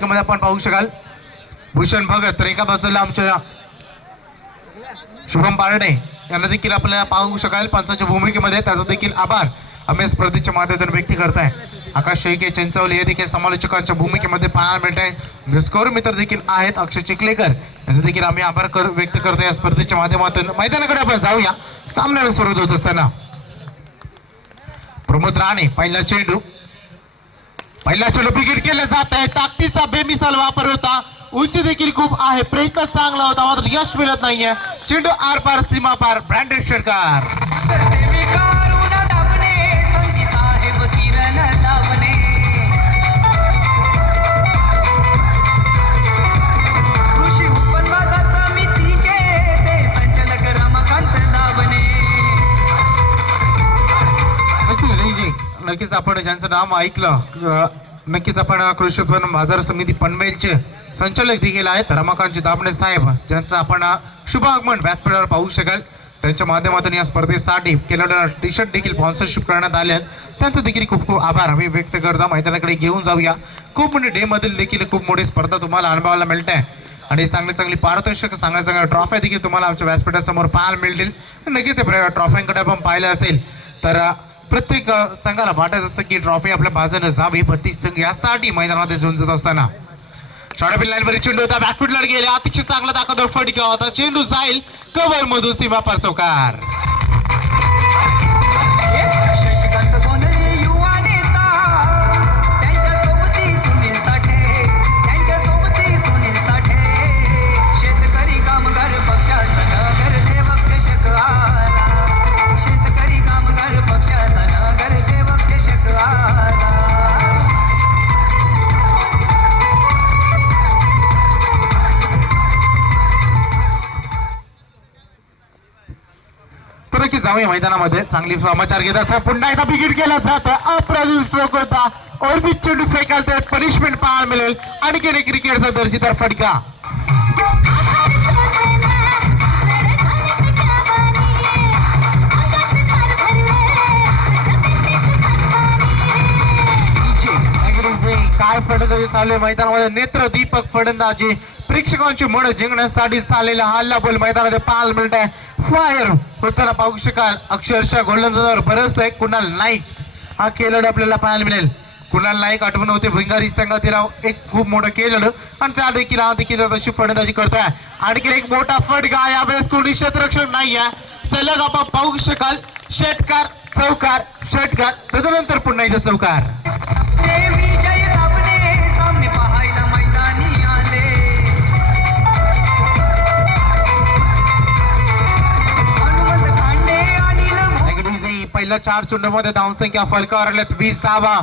भूमिकेमध्ये आपण पाहू शकाल भूषण भगत, तर एका बाजूला आमच्या शुभम पारडे यांना देखील आपल्याला पाहू शकाल पंचाच्या भूमिकेमध्ये, त्याचा देखील आभार आम्ही स्पर्धेच्या माध्यमातून व्यक्त करताय. आकाश शेळके चिंचवली हे देखील समालोचकांच्या भूमिकेमध्ये पाहायला मिळत आहे. स्कोर मित्र देखील आहेत अक्षय चिखलेकर, यांचा देखील आम्ही आभार व्यक्त करतो या स्पर्धेच्या माध्यमातून. मैदानाकडे आपण जाऊया. सामन्याला सुरुवात होत असताना प्रमोद राणे पहिला चेंडू बिगिट केलं जात आहे. ताकदीचा बेमिसाल वापर होता, उंची देखील खूप आहे, प्रयत्न चांगला होता मात्र यश मिळत नाहीये. चेंडू आर पार सीमा पार ब्रँडेड षटकार. नक्कीच आपण ज्यांचं नाव ऐकलं, नक्कीच आपण कृषी उत्पन्न बाजार समिती पनवेलचे संचालक देखील आहेत रमाकांत दाभणे साहेब, ज्यांचं आपण शुभ आगमन व्यासपीठावर पाहू शकाल. त्यांच्या माध्यमातून या स्पर्धेसाठी केलेलं टी शर्ट देखील स्पॉन्सरशिप करण्यात आले आहेत. त्यांचं देखील खूप खूप आभार आम्ही व्यक्त करतो. मैदानाकडे घेऊन जाऊया. खूप म्हणजे डे मधील देखील खूप मोठी स्पर्धा तुम्हाला अनुभवायला मिळते आणि चांगली पारितोषिक चांगल्या ट्रॉफ्या देखील तुम्हाला आमच्या व्यासपीठासमोर पाहायला मिळतील. नक्कीच ते ट्रॉफ्यांकडे आपण पाहिलं असेल तर प्रत्येक संघाला वाटत असतं की ट्रॉफी आपल्या बाजूने जावी. 32 संघ यासाठी मैदानामध्ये झुंजत असताना शॉर्ट लाईनवर चेंडू होता, बॅकफुटला गेले, अतिशय चांगला दाखवतो फटका होता. चेंडू जाईल कव्हर मधून सीमापार चौकार. जाऊया मैदानामध्ये चांगली समाचार घेत असताना पुन्हा एकदा बिगिट केला जातं. अप्रतिम स्ट्रोक होता, ऑर्बिट चेंडू फेकाल तर पनिशमेंट पाहायला मिळेल. आणखी एक क्रिकेटचा दर्जेदार फटका. काय फलंदाजी चालू आहे मैदानामध्ये, नेत्र दीपक फलंदाजी प्रेक्षकांची मन जिंकण्यासाठी चाललेला हल्ला बोल मैदानामध्ये पाहायला मिळत आहे. फायर होताना पाहू शकाल. अक्षरशः गोलंदाजावर बरसतोय कुणाल नाईक हा खेळाडू आपल्याला पाहायला मिळेल. कुणाल नाईक आठवण होते भिंगारी संघातील एक खूप मोठं खेळाडू आणि त्या देखील हा देखील तशी फलंदाजी करतोय. आणखी एक मोठा फटका, यावेळेस कोणी क्षेत्ररक्षण नाही आहे. सलग आपण पाहू शकाल षटकार चौकार षटकार, तदनंतर पुन्हा इथं चौकार. पहिल्या 4 चेंडूमध्ये धावसंख्या फलकावर आल्यात 20 धावा.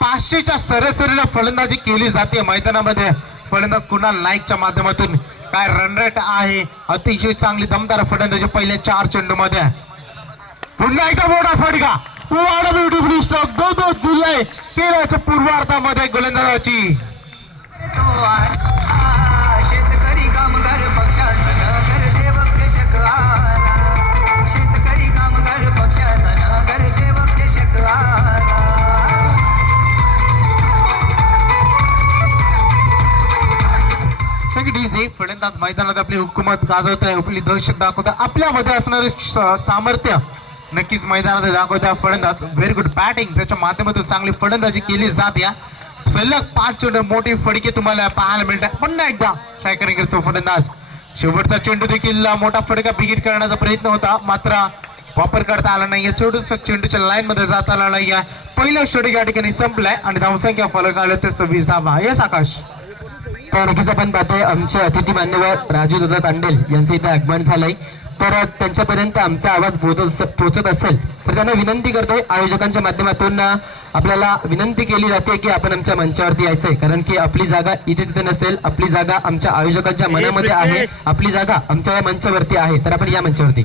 500च्या सरासरीला फलंदाजी केली जाते मैदानामध्ये. फलंदाज कुणाल नाईकच्या माध्यमातून काय रन रेट आहे, अतिशय चांगली दमदार फलंदाजी पहिल्या 4 चेंडूमध्ये. पुन्हा एकदा मोठा फटका, ब्युटिफुल स्ट्रोक. 2 जुलै केल्याच्या पूर्वार्धामध्ये गोलंदाजाची. शेतकरी कामगार पक्षाचा नगरसेवक शेतकरी कामगार पक्षाचा नगरसेवक फलंदाज मैदानात आपली हुकूमत गाजवत आहे, आपली दहशत दाखवत आहे, आपल्यामध्ये असणारे सामर्थ्य नक्कीच मैदानात दाखवत आहे. फलंदाज व्हेरी गुड बॅटिंग, त्याच्या माध्यमातून चांगली फलंदाजी केली जाते. सलग 5 चेंडू मोठी फडके तुम्हाला पाहायला मिळतात. पुन्हा एकदा स्ट्रायकरिंग करतो फलंदाज. शेवटचा चेंडू देखील मोठा फटका बिगिट करण्याचा प्रयत्न होता मात्र वापर करता आला नाही. चेंडूच्या लाईन मध्ये जाता आला नाही. पहिला षटक या ठिकाणी संपलाय आणि धावसंख्या फलक आले ते 26 धावा. यस आकाश. तर नक्कीच आपण पाहतोय आमचे अतिथी मान्यवर राजू दादा तांडेल यांचं इथे आगमन झालंय. तर त्यांच्यापर्यंत आमचा आवाज पोहोचत असेल तर त्यांना विनंती करतोय, आयोजकांच्या माध्यमातून आपल्याला विनंती केली जाते की आपण आमच्या मंचावरती यायचंय, कारण की आपली जागा इथे तिथे नसेल, आपली जागा आमच्या आयोजकांच्या मनामध्ये आहे, आपली जागा आमच्या या मंचावरती आहे. तर आपण या मंचावरती.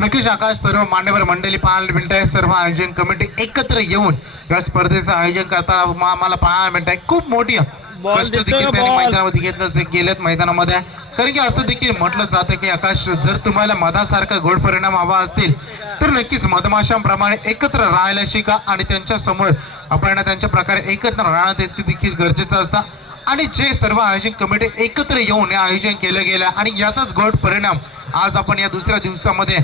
नक्कीच आकाश, सर्व मान्यवर मंडळी पाहायला मिळत, सर्व आयोजन कमिटी एकत्र येऊन या स्पर्धेचं आयोजन करताना आम्हाला पाहायला मिळत आहे. खूप मोठी मैदानामध्ये घेतलं गेलेत मैदानामध्ये कारण की असं देखील म्हटलं जातं की आकाश, जर तुम्हाला मधासारखा गोड परिणाम हवा असतील तर नक्कीच मधमाशांप्रमाणे एकत्र राहायला शिका आणि त्यांच्या समोर आपण त्यांच्या प्रकारे एकत्र राहणं ते देखील गरजेचं असतं. आणि जे सर्व आयोजन कमिटी एकत्र येऊन हे आयोजन केलं गेलं आणि याचाच गोड परिणाम आज आपण या दुसऱ्या दिवसामध्ये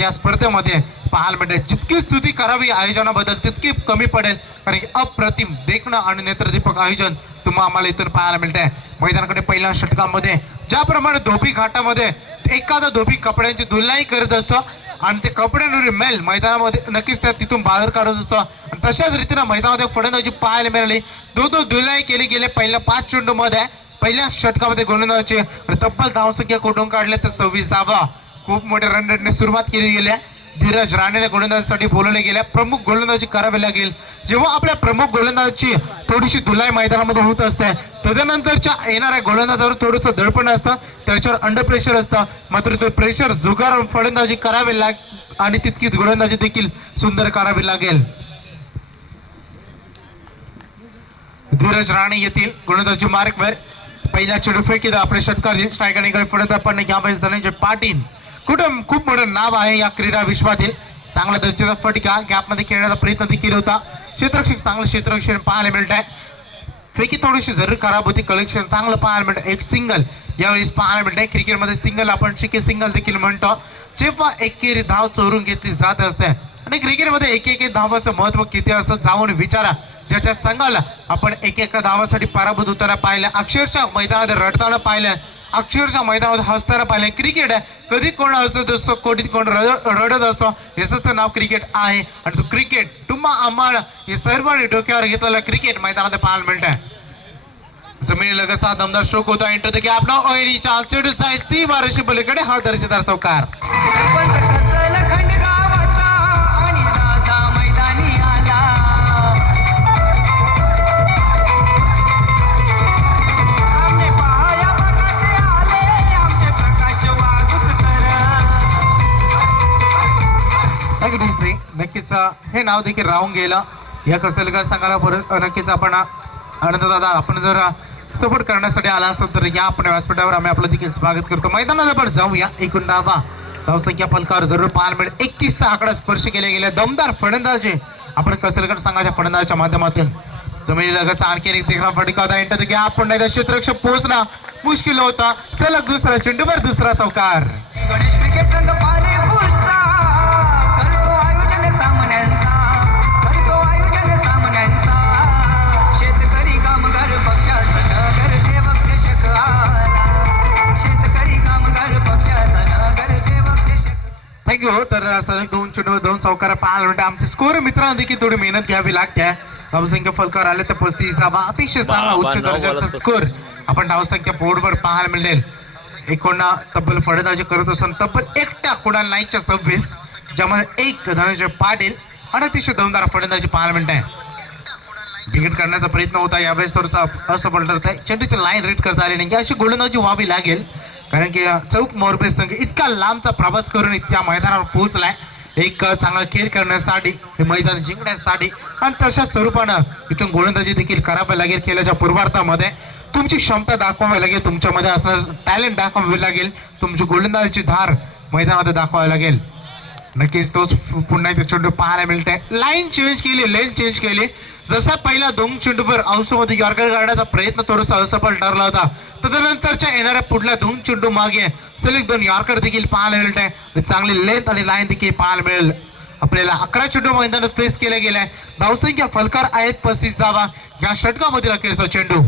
या स्पर्धेमध्ये पाहायला मिळते. जितकी स्तुती करावी आयोजनाबद्दल तितकी कमी पडेल, कारण की अप्रतिम देखणं आणि नेत्रदीपक आयोजन तुम्हाला आम्हाला इथून पाहायला मिळते. मैदानाकडे पहिल्या षटकामध्ये ज्याप्रमाणे धोबी घाटामध्ये एखादा धोबी कपड्यांची धुलाई करत असतो आणि ते कपड्यांवरील मेल मैदानामध्ये नक्कीच त्या तिथून बाहेर काढत असतो, आणि तशाच रीतीनं मैदानामध्ये फलंदाजी पाहायला मिळाली. दो धुलाई केली गेले पहिल्या 5 चेंडूमध्ये. पहिल्या षटकामध्ये गोलंदाजी तब्बल धावसंख्या कुठून काढले तर 26 धावा. खूप मोठ्या रन रेटने सुरुवात केली गेली. धीरज राणेला गोलंदाजीसाठी बोलवले गेले. प्रमुख गोलंदाजी करावी लागेल. जेव्हा आपल्या प्रमुख गोलंदाजीची थोडीशी धुलाई मैदानामध्ये होत असते, तदनंतरच्या येणाऱ्या गोलंदाजावर थोडंसं दडपण असतं, त्याच्यावर अंडर प्रेशर असतं. मात्र तो प्रेशर जुगारून फलंदाजी करावी आणि तितकीच गोलंदाजी देखील सुंदर करावी लागेल. धीरज राणे येथील गोलंदाजी मार्कवर पहिल्या चेंडू फेकीत आपल्या षटकातील स्ट्रायकरकडे पडत आपण यावेळेस धनंजय पाटील कुठं खूप मोठं नाव आहे या क्रीडा विश्वातील. चांगला दर्जाचा फटका गॅपमध्ये खेळण्याचा प्रयत्न देखील होता. क्षेत्ररक्षक चांगलं क्षेत्ररक्षण पाहायला मिळत आहे. फेकी थोडीशी जरूर खराब होती. कलेक्शन चांगलं पाहायला मिळतं. एक सिंगल यावेळेस पाहायला मिळत आहे. क्रिकेटमध्ये सिंगल आपण चिकी सिंगल देखील म्हणतो, जेव्हा एकेरी धाव चोरून घेतली जात असते. आणि क्रिकेटमध्ये एक धावाचं महत्व किती असतं जाऊन विचारा. ज्याच्या संघाला आपण एका धावासाठी पराभूत होताना पाहिलं, अक्षरशः मैदानामध्ये रडताना पाहिलं, अक्षरशः मैदानामध्ये हसताना पाहिलं. क्रिकेट आहे, कधी कोण हसत असतो, कधी कोण रडत असतो. याच तर नाव क्रिकेट आहे. आणि तो क्रिकेट तुम्हा आम्हाला हे सर्वांनी डोक्यावर घेतलेला क्रिकेट मैदानात पाहायला मिळत आहे. जमिनीला कसा दमदार स्ट्रोक होता. एंटर द गॅप नाव ओएरीच्या सेडल साइड सी बारशे पलीकडे हा दर्शेदार चौकार. नक्कीच हे नाव देखील राहून गेलं. या कसलगर संघाला परत नक्कीच आपण आनंद दादा, आपण जर सपोर्ट करण्यासाठी आला असतो तर या आपण व्यासपीठावर आम्ही आपलं देखील स्वागत करतो. मैदानात आपण जाऊया. एकूण धावसंख्या फलकावर जरूर पाहायला मिळेल. 31 चा आकडा स्पर्श केले गेले. दमदार फलंदाजी आपण कसलगर संघाच्या फलंदाजाच्या माध्यमातून जमिनीलगत आणखी एक देखणा फटका होता. एंटर द गॅप पण नाही क्षेत्ररक्षक पोहोचणं मुश्किल होता. सलग दुसरा चेंडूवर दुसरा चौकार. गणेश क्रिकेट संघ शेतकरी कामगार पक्षाचा नगरसेवक देशक आला. शेतकरी कामगार पक्षाचा नगरसेवक देशक. थँक्यू. तर सलग 2 चेंडूवर 2 चौकार पाहायला मिळते. आमचे स्कोर मित्रांना देखील थोडी मेहनत घ्यावी लागते. धावसंख्या फलकावर आले तर 35 धावा. अतिशय चांगला उच्च दर्जाचा स्कोर आपण धावसंख्या बोर्डवर पाहायला मिळेल. एकूण तब्बल फलंदाजी करत असताना तब्बल एकट्या कुणाल नाईकच्या 26, ज्यामध्ये एक धनंजय पाटील आणि अतिशय दमदार फलंदाजी पाहायला मिळत आहे. विकेट करण्याचा प्रयत्न होता. यावेळेस थोडंसं असफल ठरत आहे. चेंडूची लाईन रेड करता आली नाही. अशी गोलंदाजी व्हावी लागेल, कारण की चौक मोरबे संघ इतका लांबचा प्रवास करून इतक्या मैदानावर पोहोचलाय एक चांगला खेळ करण्यासाठी, हे मैदान जिंकण्यासाठी. आणि तशा स्वरूपानं इथून गोलंदाजी देखील करावी लागेल. खेळाच्या पूर्वार्धामध्ये तुमची क्षमता दाखवावी लागेल. तुमच्यामध्ये असणार टॅलेंट दाखवावे लागेल. तुमची गोलंदाजीची धार मैदानामध्ये दाखवावी लागेल. नक्कीच तोच पुन्हा इथे चेंडू पाहायला मिळत आहे. लाईन चेंज केली, लेन चेंज केली. जसा पहिला 2 चेंडूवर औषधमध्ये यॉर्कर काढण्याचा प्रयत्न थोडासा असफल ठरला होता, तदनंतरच्या येणाऱ्या पुढल्या 2 चेंडू मागे सलग 2 यॉर्कर देखील पाहायला मिळत आहे. चांगली लेंथ आणि लाईन देखील पाहायला मिळेल. आपल्याला 11 चेंडू मैदानात फेस केले गेले. धावसंख्या फलकार आहेत 35 धावा. या षटकामधील अखेरचा चेंडू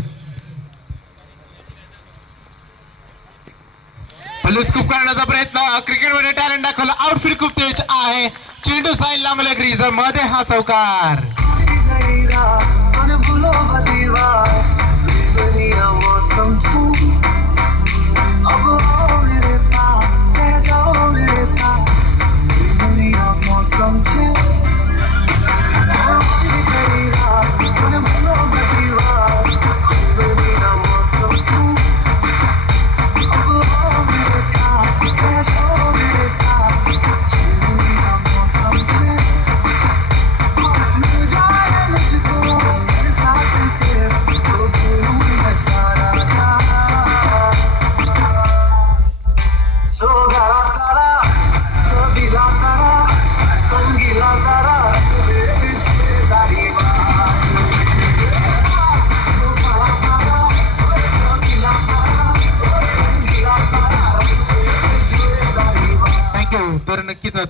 स्कूप करण्याचा प्रयत्न. क्रिकेटमध्ये टॅलेंट दाखवला. आउटफील्ड खूप तेज आहे. चेंडू साईड लांबला ग्रीजर मध्ये हा चौकार.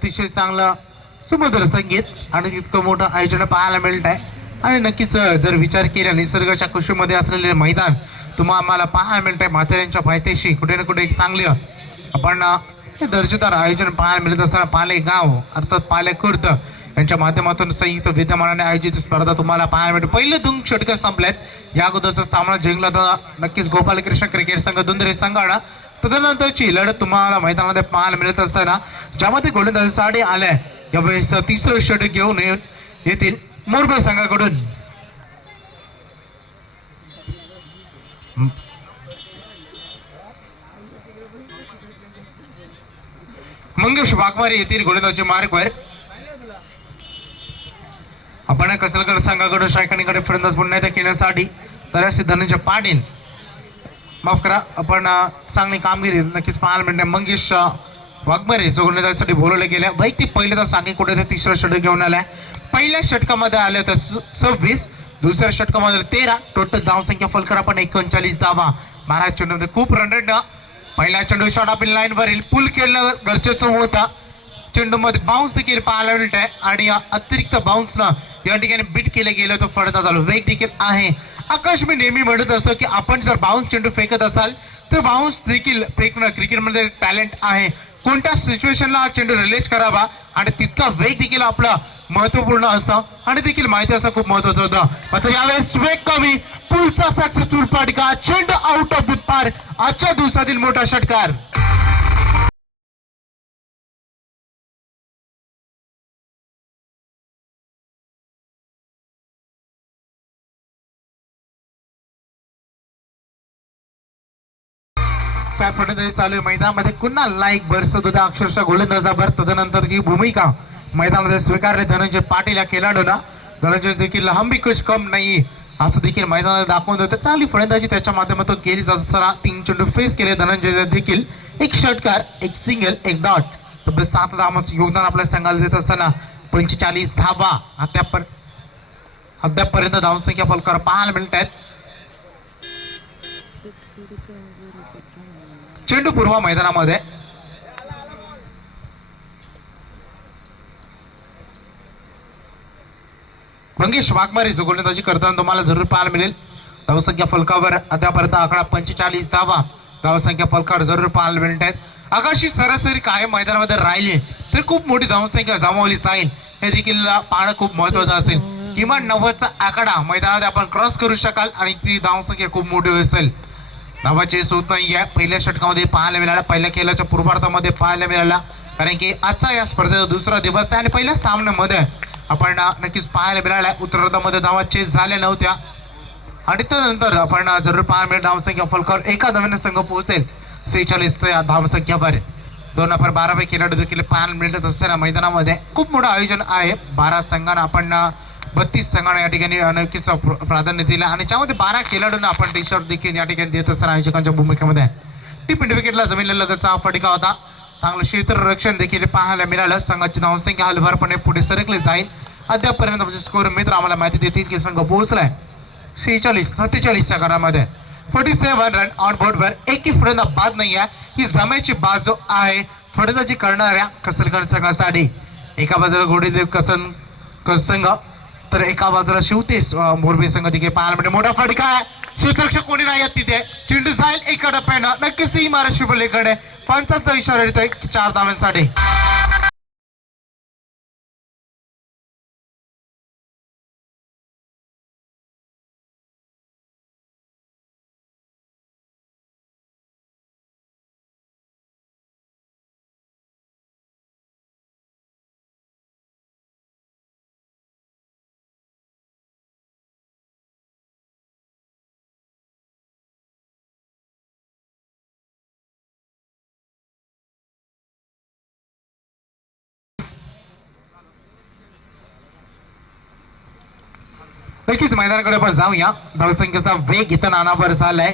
अतिशय चांगलं सुमधुर संगीत आणि इतकं मोठं आयोजन पाहायला मिळत आहे. आणि नक्कीच जर विचार केला निसर्गाच्या कुशीमध्ये असलेले मैदान आम्हाला पाहायला मिळत आहे. म्हाताऱ्यांच्या पायथ्याशी कुठे ना कुठे एक चांगले आपण हे दर्जेदार आयोजन पाहायला मिळत असताना पाले गाव अर्थात पाले खुर्द यांच्या माध्यमातून संयुक्त विद्यमानाने आयोजित स्पर्धा तुम्हाला पाहायला मिळते. पहिले 2 षटकं संपल्यात. या अगोदरचा सामना जिंकला तर नक्कीच गोपालकृष्ण क्रिकेट संघ दुंदरे संघाडा. तदनंतरची लढत तुम्हाला मैदानामध्ये पाहायला मिळत असताना ज्यामध्ये गोलंदाज साडे आल्या यावेळेस तिसरं षटक घेऊन येतील मोरबे संघाकडून. मंगेश वाघमारे येथील गोलंदाजी मार्गवर आपण कसलगड संघाकडून शायकानीकडे फलंदाज पुन्हा एकदा केल्यासाठी तर असे धनंजय पाटील माफ करा आपण चांगली कामगिरी नक्कीच पाहायला मिळते. मंगेश वाघमारे जो गोलंदाजीसाठी बोलवले गेले वैयक्तिक पहिले तर सांगे कुठे ते तिसरं षटक घेऊन आलाय. पहिल्या षटकामध्ये आले तर 26, दुसऱ्या षटकामध्ये 13. टोटल धावसंख्या फलकर आपण 39 धावा. 12 चेंडूमध्ये खूप रन रेट. पहिला चेंडू शॉट आपण लाईन वरील पुल केलं गरजेचं होता. चेंडूमध्ये बाउन्स देखील पाहायला मिळत आहे आणि अतिरिक्त बाउन्सनं या ठिकाणी बीट केले गेलं तर फलंदाज झालो. वेग देखील आहे. आकाश मी नेहमी म्हणत असतो की आपण जर बाउन्स चेंडू फेकत असाल तर बाउन्स देखील फेकणं क्रिकेटमध्ये टॅलेंट आहे. कोणत्या सिच्युएशनला हा चेंडू रिलीज करावा आणि तितका वेग देखील आपला महत्वपूर्ण असतं आणि देखील माहिती असणं खूप महत्वाचं होतं. मात्र यावेळेस वेग कमी पुलचा सक्सेसफुल फटका चेंडू आउट ऑफ द पार. आजच्या दिवसातील मोठा षटकार. फलंदाजी चालू आहे मैदानामध्ये पुन्हा लाईक बरसत होता अक्षरशः गोलंदाजावर. तदनंतर ही भूमिका मैदानामध्ये स्वीकारले धनंजय पाटील या खेळाडूला. धनंजय देखील हम भी कुछ कम नाही असं देखील मैदानात दाखवून होतं. चांगली फलंदाजी त्याच्या माध्यमातून केली जात असताना 3 चेंडू फेस केले धनंजय देखील. 1 षटकार 1 सिंगल 1 डॉट. तब्बल 7 धावांचं योगदान आपल्या संघाला देत असताना 45 धावा अद्यापपर्यंत धावसंख्या फलकर पाहायला मिळत आहेत. चेंडू पूर्व मैदानामध्ये मंगेश वाघमारे जो गोलंदाजी करताना तुम्हाला जरूर पाहायला मिळेल. धावसंख्या फलकावर अद्यापर्यंत आकडा 45 धावा. धावसंख्या फलकावर जरूर पाहायला मिळत आहेत. आकाशी सरासरी काय मैदानामध्ये राहिले तर खूप मोठी धावसंख्या जमावली जाईल हे देखील पाहणं खूप महत्वाचं असेल. किमान 90चा आकडा मैदानात आपण क्रॉस करू शकाल आणि ती धावसंख्या खूप मोठी असेल. धावाची सूत नाही आहे. पहिल्या षटकामध्ये पाहायला मिळाला. पहिल्या खेळाच्या पूर्वार्धामध्ये पाहायला मिळाला कारण की आजचा या स्पर्धेचा दुसरा दिवस आहे आणि पहिल्या सामन्यामध्ये आपण नक्कीच पाहायला मिळाला. उत्तरार्धामध्ये धावा चेस झाल्या नव्हत्या आणि त्यानंतर आपण जरूर पाहायला मिळेल धावसंख्या फलकावर एका धावेने संघ पोहोचेल 46 या धावसंख्यावर. 2/12 खेळाडू देखील पाहायला मिळत असताना मैदानामध्ये खूप मोठं आयोजन आहे. 12 संघांना आपण 32 संघांना या ठिकाणी नक्कीच प्राधान्य दिलं आणि त्यामध्ये 12 खेळाडूंना आपण टी शर्ट देखील या ठिकाणी देत असताना आयोजकांच्या भूमिकेमध्ये टीप इंडिया विकेटला जमिनीला लगतचा फटका होता. चांगलं क्षेत्ररक्षण देखील पाहायला मिळालं. संघाची धावसंख्या हलवारपणे पुढे सरकली जाईल. अद्यापर्यंत म्हणजे स्कोर मित्र आम्हाला माहिती देतील की संघ पोहोचलाय 47 घरामध्ये. 47 रन ऑन बोर्डवर एकही फलंदाज बाद नाही आहे. ही जमेची बाजू आहे फलंदाजी करणाऱ्या कसलगड संघासाठी. एका बाजूला गोडीदेव संघ तर एका बाजूला शिवतेज मोरबी संघ देखील पाहायला मिळते. मोठा फटका आहे. क्षेत्ररक्षक कोणी नाही आहेत तिथे. चेंडू जाईल एका टप्प्यानं नक्कीच ती महाराष्ट्र बल्लेकडे. पंचांचा इशारा येतोय 4 धावांसाठी. नक्कीच मैदानाकडे आपण जाऊया. धावसंख्येचा वेग इथं नानाभर झालाय.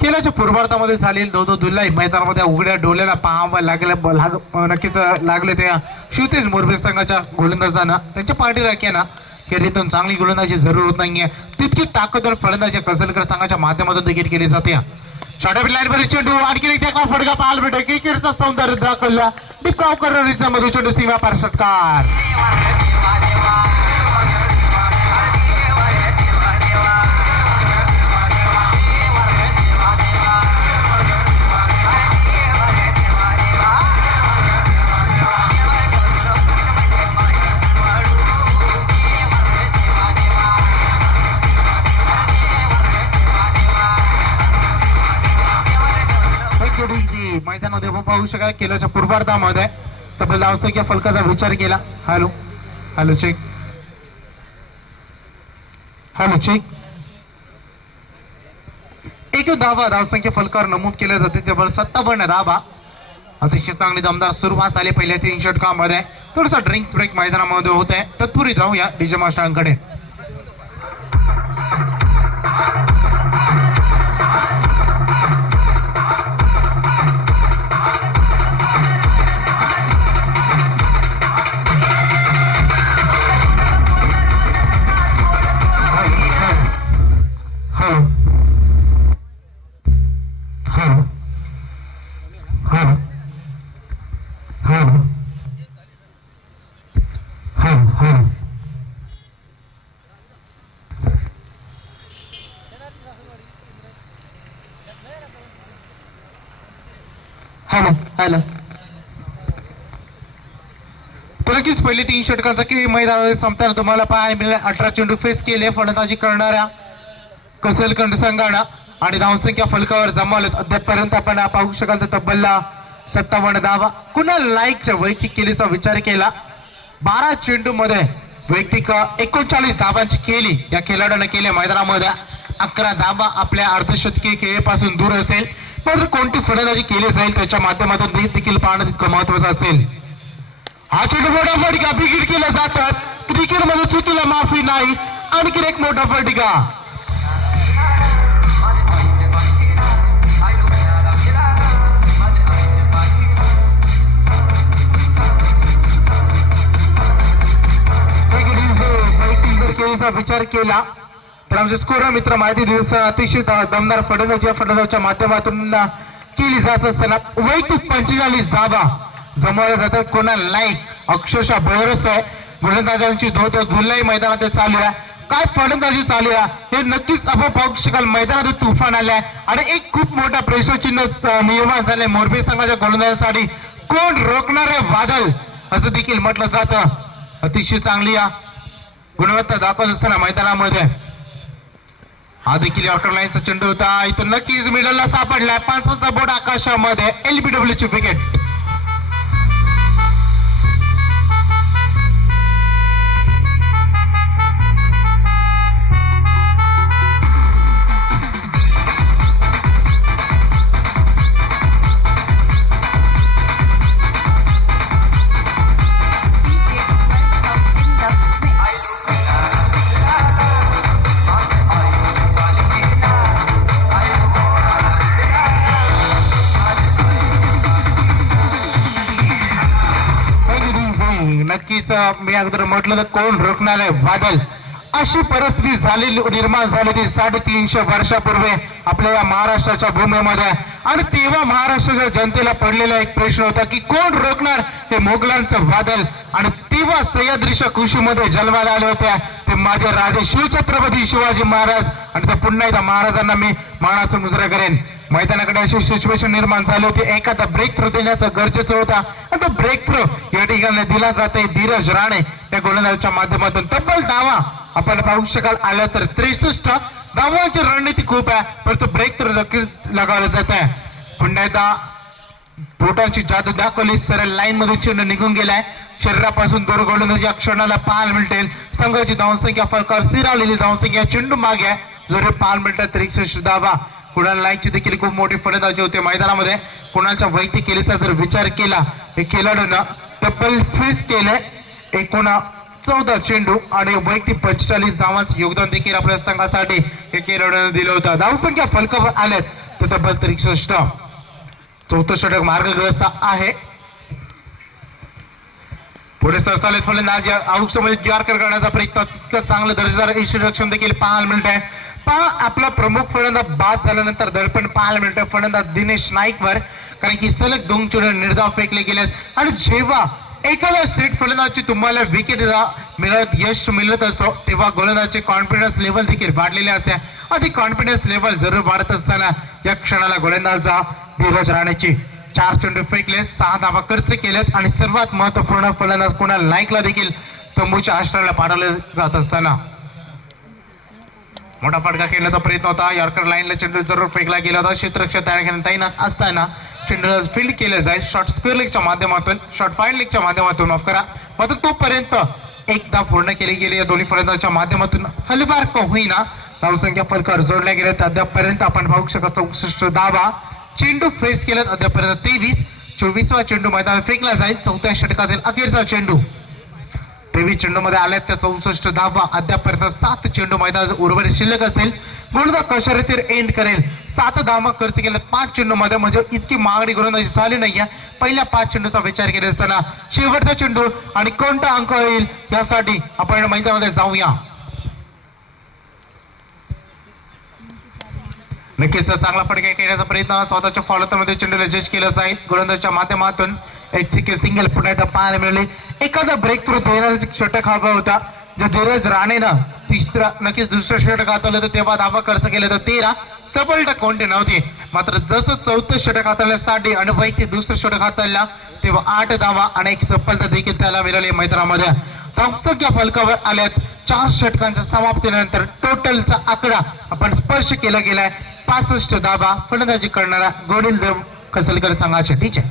खेळाच्या पूर्वार्धामध्ये झालेली दुल्लाई मैदानामध्ये उघड्या डोळ्याला पाहावं नक्कीच लागले ते शिवतेज मोरबी संघाच्या गोलंदाजांना. त्यांच्या पाठीराख्यानं खेळीतून चांगली गोलंदाजी जरूर होत नाहीये. तितकी ताकदवर फलंदाजी कसलगड संघाच्या माध्यमातून देखील केली जाते. छोट्या लाईनवरील चेंडू आणखी एक देखला फटका पाहायला भेटतो. क्रिकेटचा सौंदर्य दाखवला डिपकाव करणारीचा मधू चेंडू सीमा पार षटकार. मैदानामध्ये आपण पाहू शकाल केल्याच्या पूर्वार्धामध्ये तब्बल धावसंख्या फलकाचा विचार केला. Hello hello check hello check. एक धावसंख्या फलकावर नमूद केले जाते तब्बल 57 धावा. अतिशय चांगली दमदार सुरुवात झाली पहिल्या 3 षटकांमध्ये. थोडासा ड्रिंक ब्रेक मैदानामध्ये होत आहे. तत्पूर्वी जाऊया डीजे मास्टरांकडे. Hello hello. नक्कीच पहिले 3 षटकांचा की मैदान संपताना तुम्हाला पाहायला मिळेल. 18 चेंडू फेस केले फलंदाजी करणाऱ्या कसलकंड संघानं आणि धावसंख्या फलकावर जमावलेत. अद्यापपर्यंत आपण पाहू शकाल तर तब्बल 57 धावा. कुणा लाईकच्या वैयक्तिक केलीचा विचार केला 12 चेंडू मध्ये वैयक्तिक 39 धावांची केली या खेळाडूने केले. मैदानामध्ये 11 धावा आपल्या अर्धशतकी खेळीपासून दूर असेल. मात्र कोणती फलंदाजी केली जाईल त्याच्या माध्यमातून देखील पाहणं तितकं महत्वाचं असेल. हा चेंडू मोठा फटका बिगिट केला जातात. क्रिकेटमध्ये चुकीला माफी नाही. आणखी एक मोठा फटका. केलीचा विचार केला तर आमचे स्कोर मित्र माहिती दिवस अतिशय दमदार फलंदाजीच्या माध्यमातून केली जात असताना वैयक्तिक 45 धावा जमवल्या जातात. कोणा लाईक अक्षरशः भरवस्त आहे. गोलंदाजांची धुलाई मैदानात चालू आहे. काय फलंदाजी चालू आहे हे नक्कीच आपण पाहू शकाल. मैदानात तुफान आलाय आणि एक खूप मोठा प्रेशर चिन्ह निर्माण झालंय मोरबी संघाच्या गोलंदाजासाठी. कोण रोखणार आहे वादळ असं देखील म्हटलं जातं. अतिशय चांगली गुणवत्ता दाखवत असताना मैदानामध्ये हा देखील यॉर्कर लाईनचा चेंडू होता. इथून नक्कीच मिडलला सापडलाय. 5चा बोर्ड आकाशामध्ये. LBW ची विकेट. नक्कीच मी अगोदर म्हटलं तर कोण रोखणार आहे वादळ अशी परिस्थिती झाली निर्माण झाली ती 350 वर्षापूर्वी आपल्या या महाराष्ट्राच्या भूमीमध्ये. आणि तेव्हा महाराष्ट्राच्या जनतेला पडलेला एक प्रश्न होता की कोण रोखणार हे मोगलांचं वादळ. आणि तेव्हा सह्याद्रीच्या कृषीमध्ये जन्माला आले होते ते माझे राजे शिवछत्रपती शिवाजी महाराज. आणि ते पुन्हा एकदा महाराजांना मी मानाचा मुजरा करेन. मैदानाकडे अशी सिच्युएशन निर्माण झाली होती. एखादा ब्रेक थ्रो देण्याचं गरजेचं होता आणि तो ब्रेक थ्रो या ठिकाणी दिला जाते. धीरज राणे या गोलंदाजाच्या माध्यमातून तब्बल धावा आपण पाहू शकाल आल्या तर 63 धावांची रणनीती खूप आहे परंतु ब्रेक थ्रो देखील लगावला जात आहे. पुन्हा एकदा बोटांची जादू दाखवली. सरळ लाईन मधून चेंडू निघून गेलाय. शरीरापासून दूर गोलंदाजी या क्षणाला पाहायला मिळेल. संघाची धावसंख्या फलकावर स्थिरावलेली धावसंख्या चेंडू मागे जोरे पाहायला मिळतात 63 धावा. कुणाल नाईकची देखील खूप मोठी फलंदाजी होते मैदानामध्ये. कुणाच्या वैयक्तिक केलीचा जर विचार केला हे खेळाडूंना तब्बल फेस केले 14 चेंडू आणि वैयक्तिक 45 धावांचं योगदान देखील आपल्या संघासाठी हे खेळाडूंना दिलं होतं. धावसंख्या फलकावर आल्यात तर तब्बल 63. चौथं षटक मार्गग्रस्त आहे. पुढे सरसावलेत फलंदाज आउटमध्ये यॉर्कर करण्याचा प्रयत्न. तितकं चांगलं दर्जेदार इंट्रोडक्शन देखील पाहायला मिळत आहे. आपला प्रमुख फलंदाज बाद झाल्यानंतर दडपण पाहायला मिळतं फलंदाज दिनेश नाईकवर, कारण की सलग 2 चेंडू निर्धाव फेकले गेलेत आणि जेव्हा एखाद्या सेट फलंदाजी तुम्हाला विकेट मिळत यश मिळत असतो तेव्हा गोलंदाजचे कॉन्फिडन्स लेवल देखील वाढलेले असते आणि कॉन्फिडन्स लेवल जरूर वाढत असताना या क्षणाला गोलंदाजा धीरज राणेची 4 चेंडू फेकले, 6 धावा खर्च केलेत आणि सर्वात महत्वपूर्ण फलंदाज कुणाल नाईकला देखील तंबूच्या आश्रयाला पाठवले जात असताना मोठा फटका खेळण्याचा प्रयत्न होता. यॉर्कर लाईनला चेंडू जरूर फेकला गेला होता. क्षेत्ररक्षक तैनात असताना चेंडू फील्ड केलं जाईल शॉर्ट स्क्वेअर लेगच्या माध्यमातून, शॉर्ट फाईन लेगच्या माध्यमातून माफ करा. मात्र तोपर्यंत एकदा पूर्ण केली गेली या दोन्ही फलंदाजांच्या माध्यमातून हलवार का होईना धावसंख्या फलकावर जोडल्या गेल्या. अद्यापर्यंत आपण पाहू शकतो 64 धावा चेंडू फेस केलेत. अद्यापर्यंत 23. 24वा चेंडू मैदानात फेकला जाईल. 4थ्या षटकातील अखेरचा चेंडू 23 चेंडू मध्ये आल्यात त्या 64 धावा. अद्यापर्यंत 7 चेंडू मैदानात उर्वरित शिल्लक असतील. गोलंदाज कशा रीतीने एंड करेल. 7 धावा खर्च केल्या 5 चेंडू मध्ये, म्हणजे इतकी मागणी गोलंदाजी झाली नाहीये. पहिल्या 5 चेंडूचा विचार केला असताना शेवटचा चेंडू आणि कोणता अंक येईल यासाठी आपण मैदानामध्ये जाऊया. नक्कीच चांगला फटका खेळण्याचा प्रयत्न स्वतःच्या फॉलोमध्ये चेंडूला जज केलं जाईल. गोलंदाजच्या माध्यमातून एक सिंगल पुन्हा एकदा पाहायला मिळाले. एखादा ब्रेक थ्रू देणारा षटक हवा होता जे धीरज राणेनं नक्कीच दुसरं षटक हाताळलं होतं तेव्हा धावा खर्च केले तर 13 सफलता कोणती नव्हती. मात्र जसं 4थं षटक हाताळण्यासाठी आणि वैयक्तिक दुसरं षटक हाताळला तेव्हा 8 धावा आणि एक सफलता देखील त्याला मिळाली. मैदानामध्ये धावसंख्या फलकावर आल्यात 4 षटकांच्या समाप्तीनंतर टोटलचा आकडा आपण स्पर्श केला गेलाय 65 धावा फलंदाजी करणारा गोविंद कसलकर संघाचे टीचर.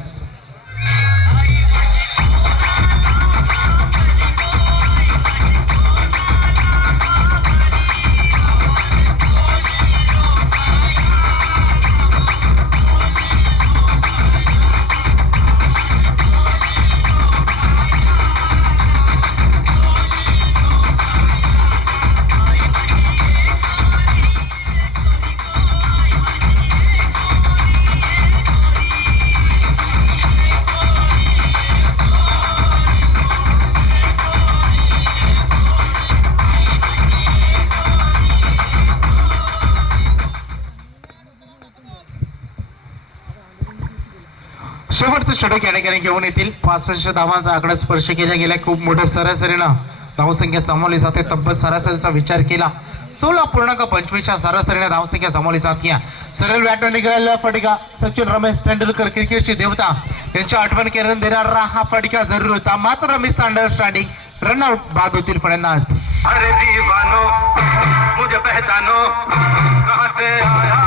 शेवटचं षटक या ठिकाणी घेऊन येतील. 65 धावांचा आकडा स्पर्श केला गेला. खूप मोठ्या सरासरीनं धावसंख्या सामोली जाते. तब्बल सरासरीचा विचार केला 16.25च्या सरासरीने धावसंख्या सामोली जात. सरळ बॅटवर निघालेला फटका सचिन रमेश तेंडुलकर क्रिकेटची देवता यांच्या आठवण करून देणारा हा फटका जरूर होता. मात्र रमेश अंडरस्टँडिंग रनआउट बाद होतील फलंदाज. अरे दीवानो मुझे पहचानो कहां से आया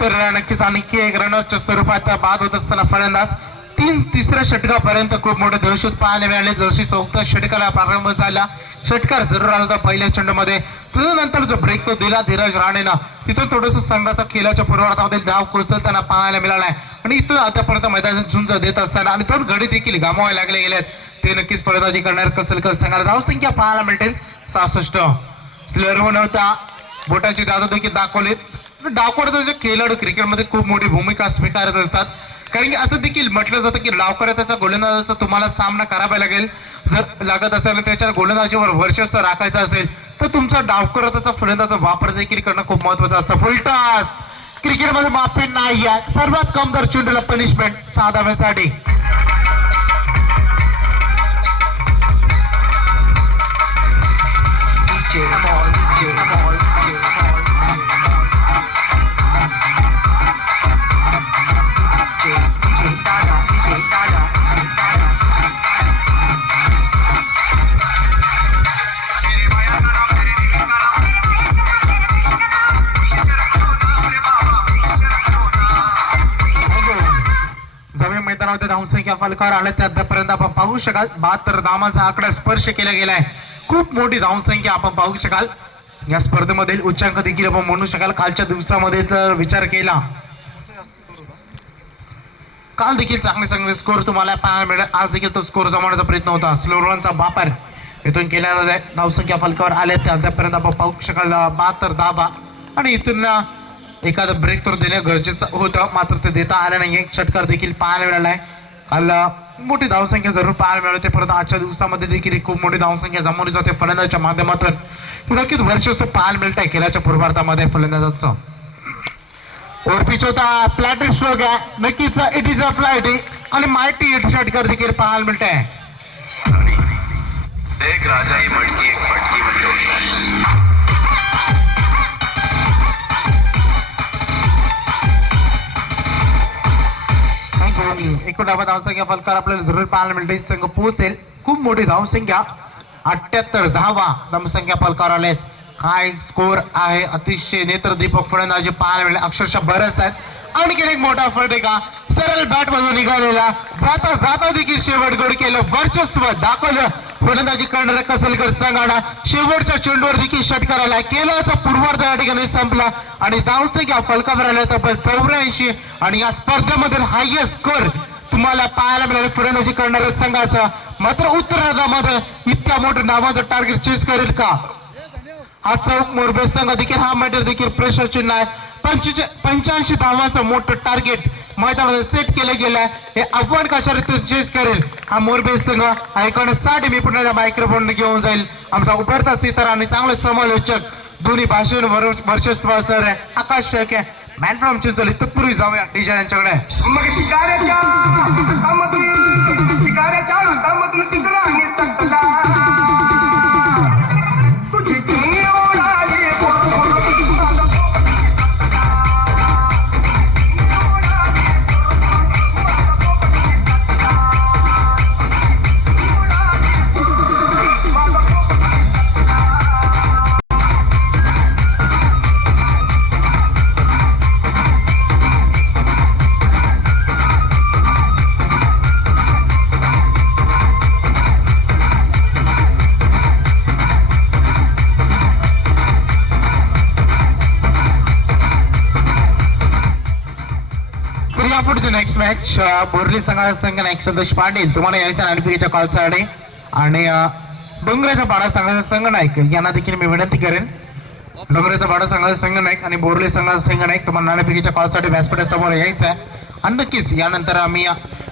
तर नक्कीच आणखी एक रनआउटच्या स्वरूपात बाद होत असताना फलंदाज 3-3ऱ्या षटकापर्यंत खूप मोठे दहशत पाहायला मिळाले. जशी 4थ्या षटकाला प्रारंभ झाला षटकार जरूर आला होता पहिल्या चेंडूमध्ये. त्यानंतर जो ब्रेक तो दिला धीरज राणेनं तिथून थोडंसं संघाचा खेळाच्या पूर्वार्धामध्ये धाव कोसळताना पाहायला मिळालाय आणि इथून आतापर्यंत मैदानात झुंज देत असताना आणि 2 गडी देखील गमावायला लागले गेलेत. ते नक्कीच फलंदाजी करणार कसलकर संघाला धावसंख्या पाहायला मिळते 66. स्लोअर होऊन होता बोटाची दादा देखील दाखवलेत. डावखोराचे खेळाडू क्रिकेटमध्ये खूप मोठी भूमिका स्वीकारत असतात, कारण की असं देखील म्हटलं जातं की डावखोराचा गोलंदाजाचा तुम्हाला सामना करावा लागेल. जर लागत असेल त्याच्या गोलंदाजीवर वर्चस्व राखायचं असेल तर तुमचा डावखोराचा फलंदाजाचा वापर देखील करणं खूप महत्वाचं असतं. फुलटॉस क्रिकेटमध्ये माफी नाही आहे. सर्वात कम दर चेंडूला पनिशमेंट 6 धाव्यासाठी. मैदानामध्ये धावसंख्या फलकावर आल्या त्या आतापर्यंत आपण पाहू शकाल 72 धावांचा आकडा स्पर्श केला गेलाय. खूप मोठी धावसंख्या आपण पाहू शकाल. या स्पर्धेमधील उच्चांक देखील आपण म्हणू शकाल. कालच्या दिवसामध्ये जर विचार केला काल देखील चांगले स्कोर तुम्हाला पाहायला मिळेल. आज देखील तो स्कोर जमवण्याचा प्रयत्न होता. स्लो रनचा वापर इथून केलेल्या धावसंख्या फलकावर आल्या त्या अद्यापर्यंत आपण पाहू शकाल 72 धावा आणि इथून एखादं ब्रेक तर देणं गरजेचं होतं, मात्र ते देता आलं नाही. एक षटकार देखील पाहायला मिळाला आहे. काल मोठी धावसंख्या जरूर पाहायला मिळते, परंतु आजच्या दिवसामध्ये देखील एक खूप मोठी धावसंख्या समोर जाते फलंदाजाच्या माध्यमातून. नक्कीच वर्चस्व पाहायला मिळत आहे खेळाच्या पूर्वार्धामध्ये फलंदाजांचं. ओरपीच होता फ्लॅट स्ट्रोक आहे, नक्कीच इट इज अ फ्लाइट आणि माहिती षटकार देखील पाहायला मिळत आहे. एक राजा ही मटकी एक मटकी में जोड़ता है. एकूण धावसंख्या फलकार आपल्याला जरूर पाहायला मिळते. संघ पोहोचेल खूप मोठी धावसंख्या 78 धावा धावसंख्या फलकार आले. काय स्कोर आहे, अतिशय नेत्रदीपक फलंदाजी पाहायला मिळेल. अक्षरशः बरंच आहेत. आणखी एक मोठा फटका सरळ बॅट मधून निघालेला, जाता जाता देखील शेवट गोड केलं, वर्चस्व दाखवलं फलंदाजी करणाऱ्या कसलकर संघाला. शेवटच्या चेंडूवर देखील षटकार आला. केलाचा पूर्वार्ध या ठिकाणी संपला आणि धावसंख्या फलकावर आल्या तब्बल 84 आणि या स्पर्धेमधील हायएस्ट स्कोर तुम्हाला पाहायला मिळाले फलंदाजी करणाऱ्या संघाचा. मात्र उत्तरार्धामध्ये इतक्या मोठं नावाचं टार्गेट चेस करेल का हा चौक मोरबे संघ देखील? हा मॅटर देखील प्रश्न चिन्ह आहे. 85 धावांचं मोठं टार्गेट मैदानामध्ये सेट केलं गेलं आहे. हे आव्हान कशा रीतीने चेस करेल हा मोरबे संघ? ऐकण्यासाठी मी पुन्हा मायक्रोफोन घेऊन जाईल आमचा उभरता सितार आणि चांगले समालोचक दोन्ही भाषेवर वर्चस्व असणारे आकाश शेळके मॅन फ्रॉम चिंचोली. तत्पूर्वी जाऊया डीजे यांच्याकडे. मग शिकाऱ्याच्या रुसामधून तिसरा आणि तकला तुझी चिमणी ओढाली नेक्स्ट मॅच बोरली संघाचा संघ नायक संतोष पाटील तुम्हाला यायचं नाणेफेकीच्या कॉलसाठी आणि डोंगराच्या पाडा संघाचा संघ नायक यांना देखील मी विनंती करेन. डोंगराच्या पाडा संघाचा संघ नायक आणि बोरली संघाचा संघ नायक तुम्हाला नाणेफेकीच्या कॉलसाठी व्यासपीठासमोर यायचं आहे. आणि नक्कीच यानंतर आम्ही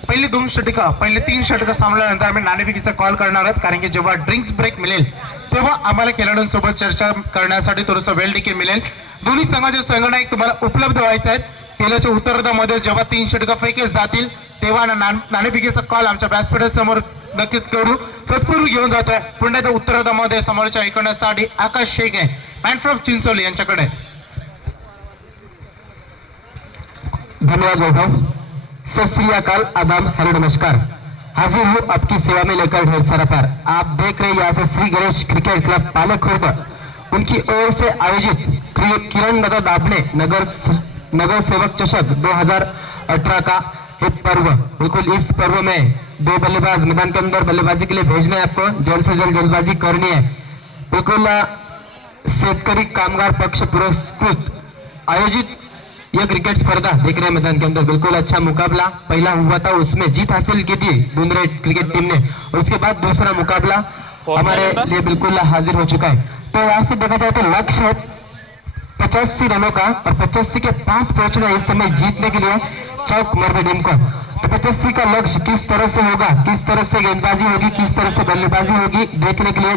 पहिले 3 षटकं संपल्यानंतर आम्ही नाणेफेकीचा कॉल करणार आहोत, कारण की जेव्हा ड्रिंक्स ब्रेक मिळेल तेव्हा आम्हाला खेळाडूंसोबत चर्चा करण्यासाठी थोडंसं वेळ देखील मिळेल. दोन्ही संघाचे संघ नायक तुम्हाला उपलब्ध व्हायचे आहेत. खेळाच्या उत्तरार्धामध्ये जेव्हा 3 षटकं फेकले जातील तेव्हा नाणेफेकीचा कॉल आमच्या व्यासपीठासमोर नक्कीच करू. तत्पूर्वी घेऊन जातोय पुन्हा त्या उत्तरार्धामध्ये समोरच्या ऐकण्यासाठी आकाश शेख आहे मॅन फ्रॉम चिंचोली यांच्याकडे. धन्यवाद वैभव. सत श्री अकाल, आदाब, हेलो, नमस्कार. हाजिर हूँ आपकी सेवा में लेकर ढेर सारा प्यार. आप देख रहे हैं यहाँ से श्री गणेश क्रिकेट क्लब पाले खुर्द उनकी ओर से आयोजित किरण दादा दाभने नगर सेवक चषक 2018 का एक पर्व. बिल्कुल इस पर्व में 2 बल्लेबाज मैदान के अंदर बल्लेबाजी के लिए भेजना है. आपको जल्द से जल्द जल्दबाजी करनी है. बिल्कुल शेतकरी कामगार पक्ष पुरस्कृत आयोजित यह क्रिकेट स्पर्धा देख रहे हैं मैदान के अंदर. बिल्कुल अच्छा मुकाबला पहला हुआ था, उसमें जीत हासिल की थी डूंगरे क्रिकेट टीम ने, और उसके बाद दूसरा मुकाबला हमारे लिए बिल्कुल हाजिर हो चुका है. तो यहाँ से देखा जाए तो लक्ष्य है 85 रनों का, और 85 के पास पहुंचना इस समय जीतने के लिए चौक मोरबे टीम को. तो 85 का लक्ष्य किस तरह से होगा, किस तरह से गेंदबाजी होगी, किस तरह से बल्लेबाजी होगी, देखने के लिए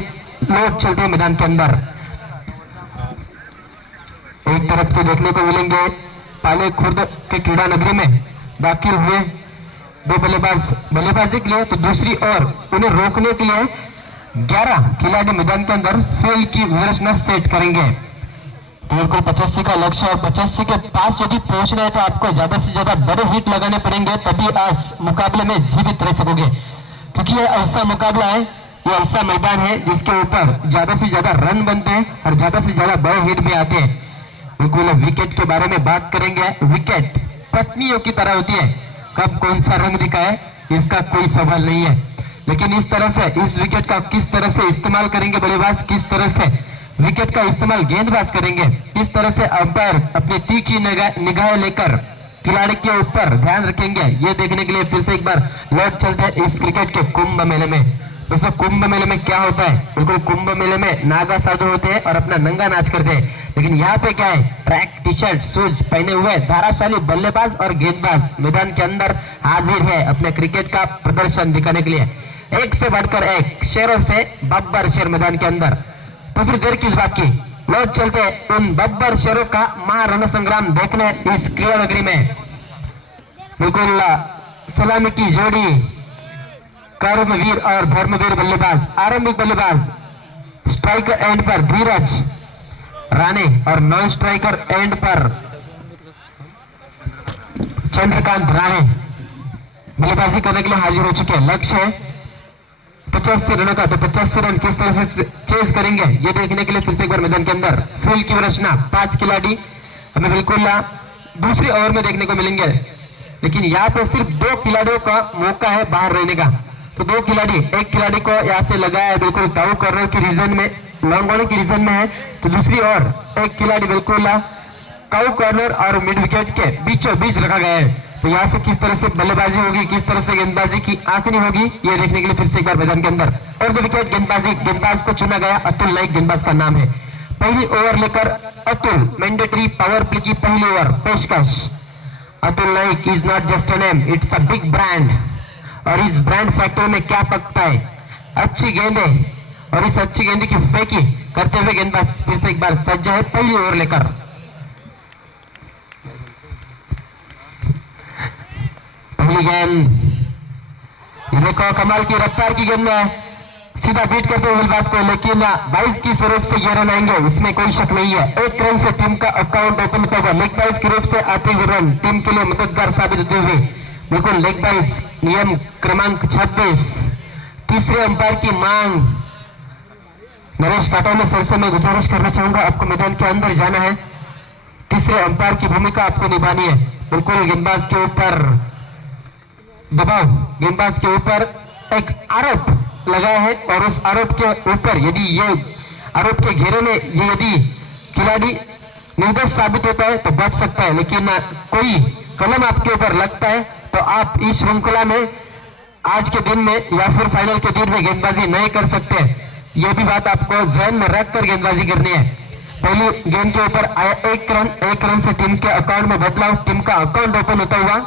लोग चलते हैं मैदान के अंदर. एक तरफ से देखने को मिलेंगे पाले खुर्द के क्रीड़ा नगरी में दाखिल हुए 2 बल्लेबाज बल्लेबाजी के लिए, तो दूसरी ओर उन्हें रोकने के लिए 11 खिलाड़ी मैदान के अंदर फील्ड की व्यवस्था सेट करेंगे. बिल्कुल 85 का लक्ष्य, और 85 के पास यदि पहुंचना है तो आपको ज्यादा से ज्यादा बड़े हिट लगाने पड़ेंगे, तभी आज मुकाबले में जीवित रह सकोगे. क्योंकि ये ऐसा मुकाबला है, ये ऐसा मैदान है जिसके ऊपर ज्यादा से ज्यादा रन बनते हैं और ज्यादा से ज्यादा बड़े हिट भी आते हैं. बिल्कुल विकेट के बारे में बात करेंगे. विकेट पत्नियों की तरह होती है, कब कौन सा रंग दिखाए इसका कोई सवाल नहीं है, लेकिन इस तरह से इस विकेट का किस तरह से इस्तेमाल करेंगे बल्लेबाज, किस तरह से विकेट का इस्तेमाल गेंदबाज करेंगे, किस तरह से अंपायर अपनी तीखी निगाह लेकर खिलाड़ी के ऊपर ध्यान रखेंगे, ये देखने के लिए फिर से एक बार लौट चलते हैं इस क्रिकेट के कुंभ मेले में. दोस्तों कुंभ मेले में क्या होता है, बिल्कुल कुंभ मेले में नागा साधु होते हैं और अपना नंगा नाच करते हैं, लेकिन यहाँ पे क्या है, ट्रैक टी शर्ट शूज पहने हुए धाराशाली बल्लेबाज और गेंदबाज मैदान के अंदर हाजिर है अपने क्रिकेट का प्रदर्शन दिखाने के लिए। एक से बढ़कर एक शेरों से बब्बर शेर मैदान के अंदर। तो फिर देर किस बात की, लौट चलते उन बब्बर शेरों का महारण संग्राम देखने इस क्रीड़ा नगरी में। बिल्कुल सलामी की जोड़ी कर्मवीर और धर्मवीर बल्लेबाज, आरंभिक बल्लेबाज स्ट्राइकर एंड पर धीरज राणे और नॉन स्ट्राइकर एंड पर चंद्रकांत राणे बल्लेबाजी करने के लिए हाजिर हो चुके हैं। लक्ष्य है 85 रनों का, तो 85 रन किस तरह से चेज करेंगे ये देखने के लिए फिर से एक बार मैदान के अंदर फील्ड की रचना 5 खिलाड़ी हमें बिल्कुल दूसरी ओवर में देखने को मिलेंगे, लेकिन यहाँ पे सिर्फ 2 खिलाड़ियों का मौका है बाहर रहने का। तो 2 खिलाड़ी, एक खिलाड़ी को यहाँ से लगाया है बिल्कुल काउ कॉर्नर की रीजन में, लॉन्ग ऑन की रीजन में है, तो दूसरी ओर एक खिलाड़ी बिल्कुल काउ कॉर्नर और मिड विकेट के बीचों बीच रखा गया है। तो यहाँ से किस तरह से बल्लेबाजी होगी, किस तरह से गेंदबाजी की आंकनी होगी ये देखने के लिए फिर से एक बार मैदान के अंदर। और 2 विकेट गेंदबाजी, गेंदबाज को चुना गया अतुल नाइक गेंदबाज का नाम है। पहली ओवर लेकर अतुल, मैंडेटरी पावर प्ले की पहली ओवर पेशकश। Atul Naik is not just a name, it's a big brand. और इस ब्रांड फैक्टर में क्या पकता है, अच्छी गेंदे, और इस अच्छी गेंदे की फेंकी करते हुए गेंदबाज फिर से एक बार सज्ज है पहली ओवर लेकर। पहली गेंद, ये देखो कमाल की रफ्तार की गेंद है, सीधा बीट करते हुए गेंदबाज को, लेकिन 22 की स्वरूप से ये रन आएंगे इसमें कोई शक नहीं है। 1 रन से टीम का अकाउंट ओपन होता हुआ लेग बाइज के रूप से आते हुए रन टीम के लिए मददगार साबित होते हुए बिल्कुल लेग बाइज नियम क्रमांक 26। तीसरे अंपायर की मांग। नरेश काटोले सर से मैं गुजारिश करना चाहूंगा, आपको मैदान के अंदर जाना है, तीसरे अंपायर की भूमिका आपको निभानी है। बिल्कुल गेंदबाज के ऊपर दबाव, गेंदबाज के ऊपर एक आरोप लगाया है और उस आरोप के ऊपर यदि ये आरोप के घेरे में ये यदि खिलाड़ी निर्दोष साबित होता है तो बच सकता है, लेकिन कोई कलम आपके ऊपर लगता है तो आप इस श्रृंखला में आज के दिन में या फिर फाइनल के दिन में गेंदबाजी नहीं कर सकते। यह भी बात आपको ध्यान में रखकर गेंदबाजी करनी है। पहली गेंद के ऊपर आया 1 रन से टीम के अकाउंट में बदलाव, टीम का अकाउंट ओपन होता हुआ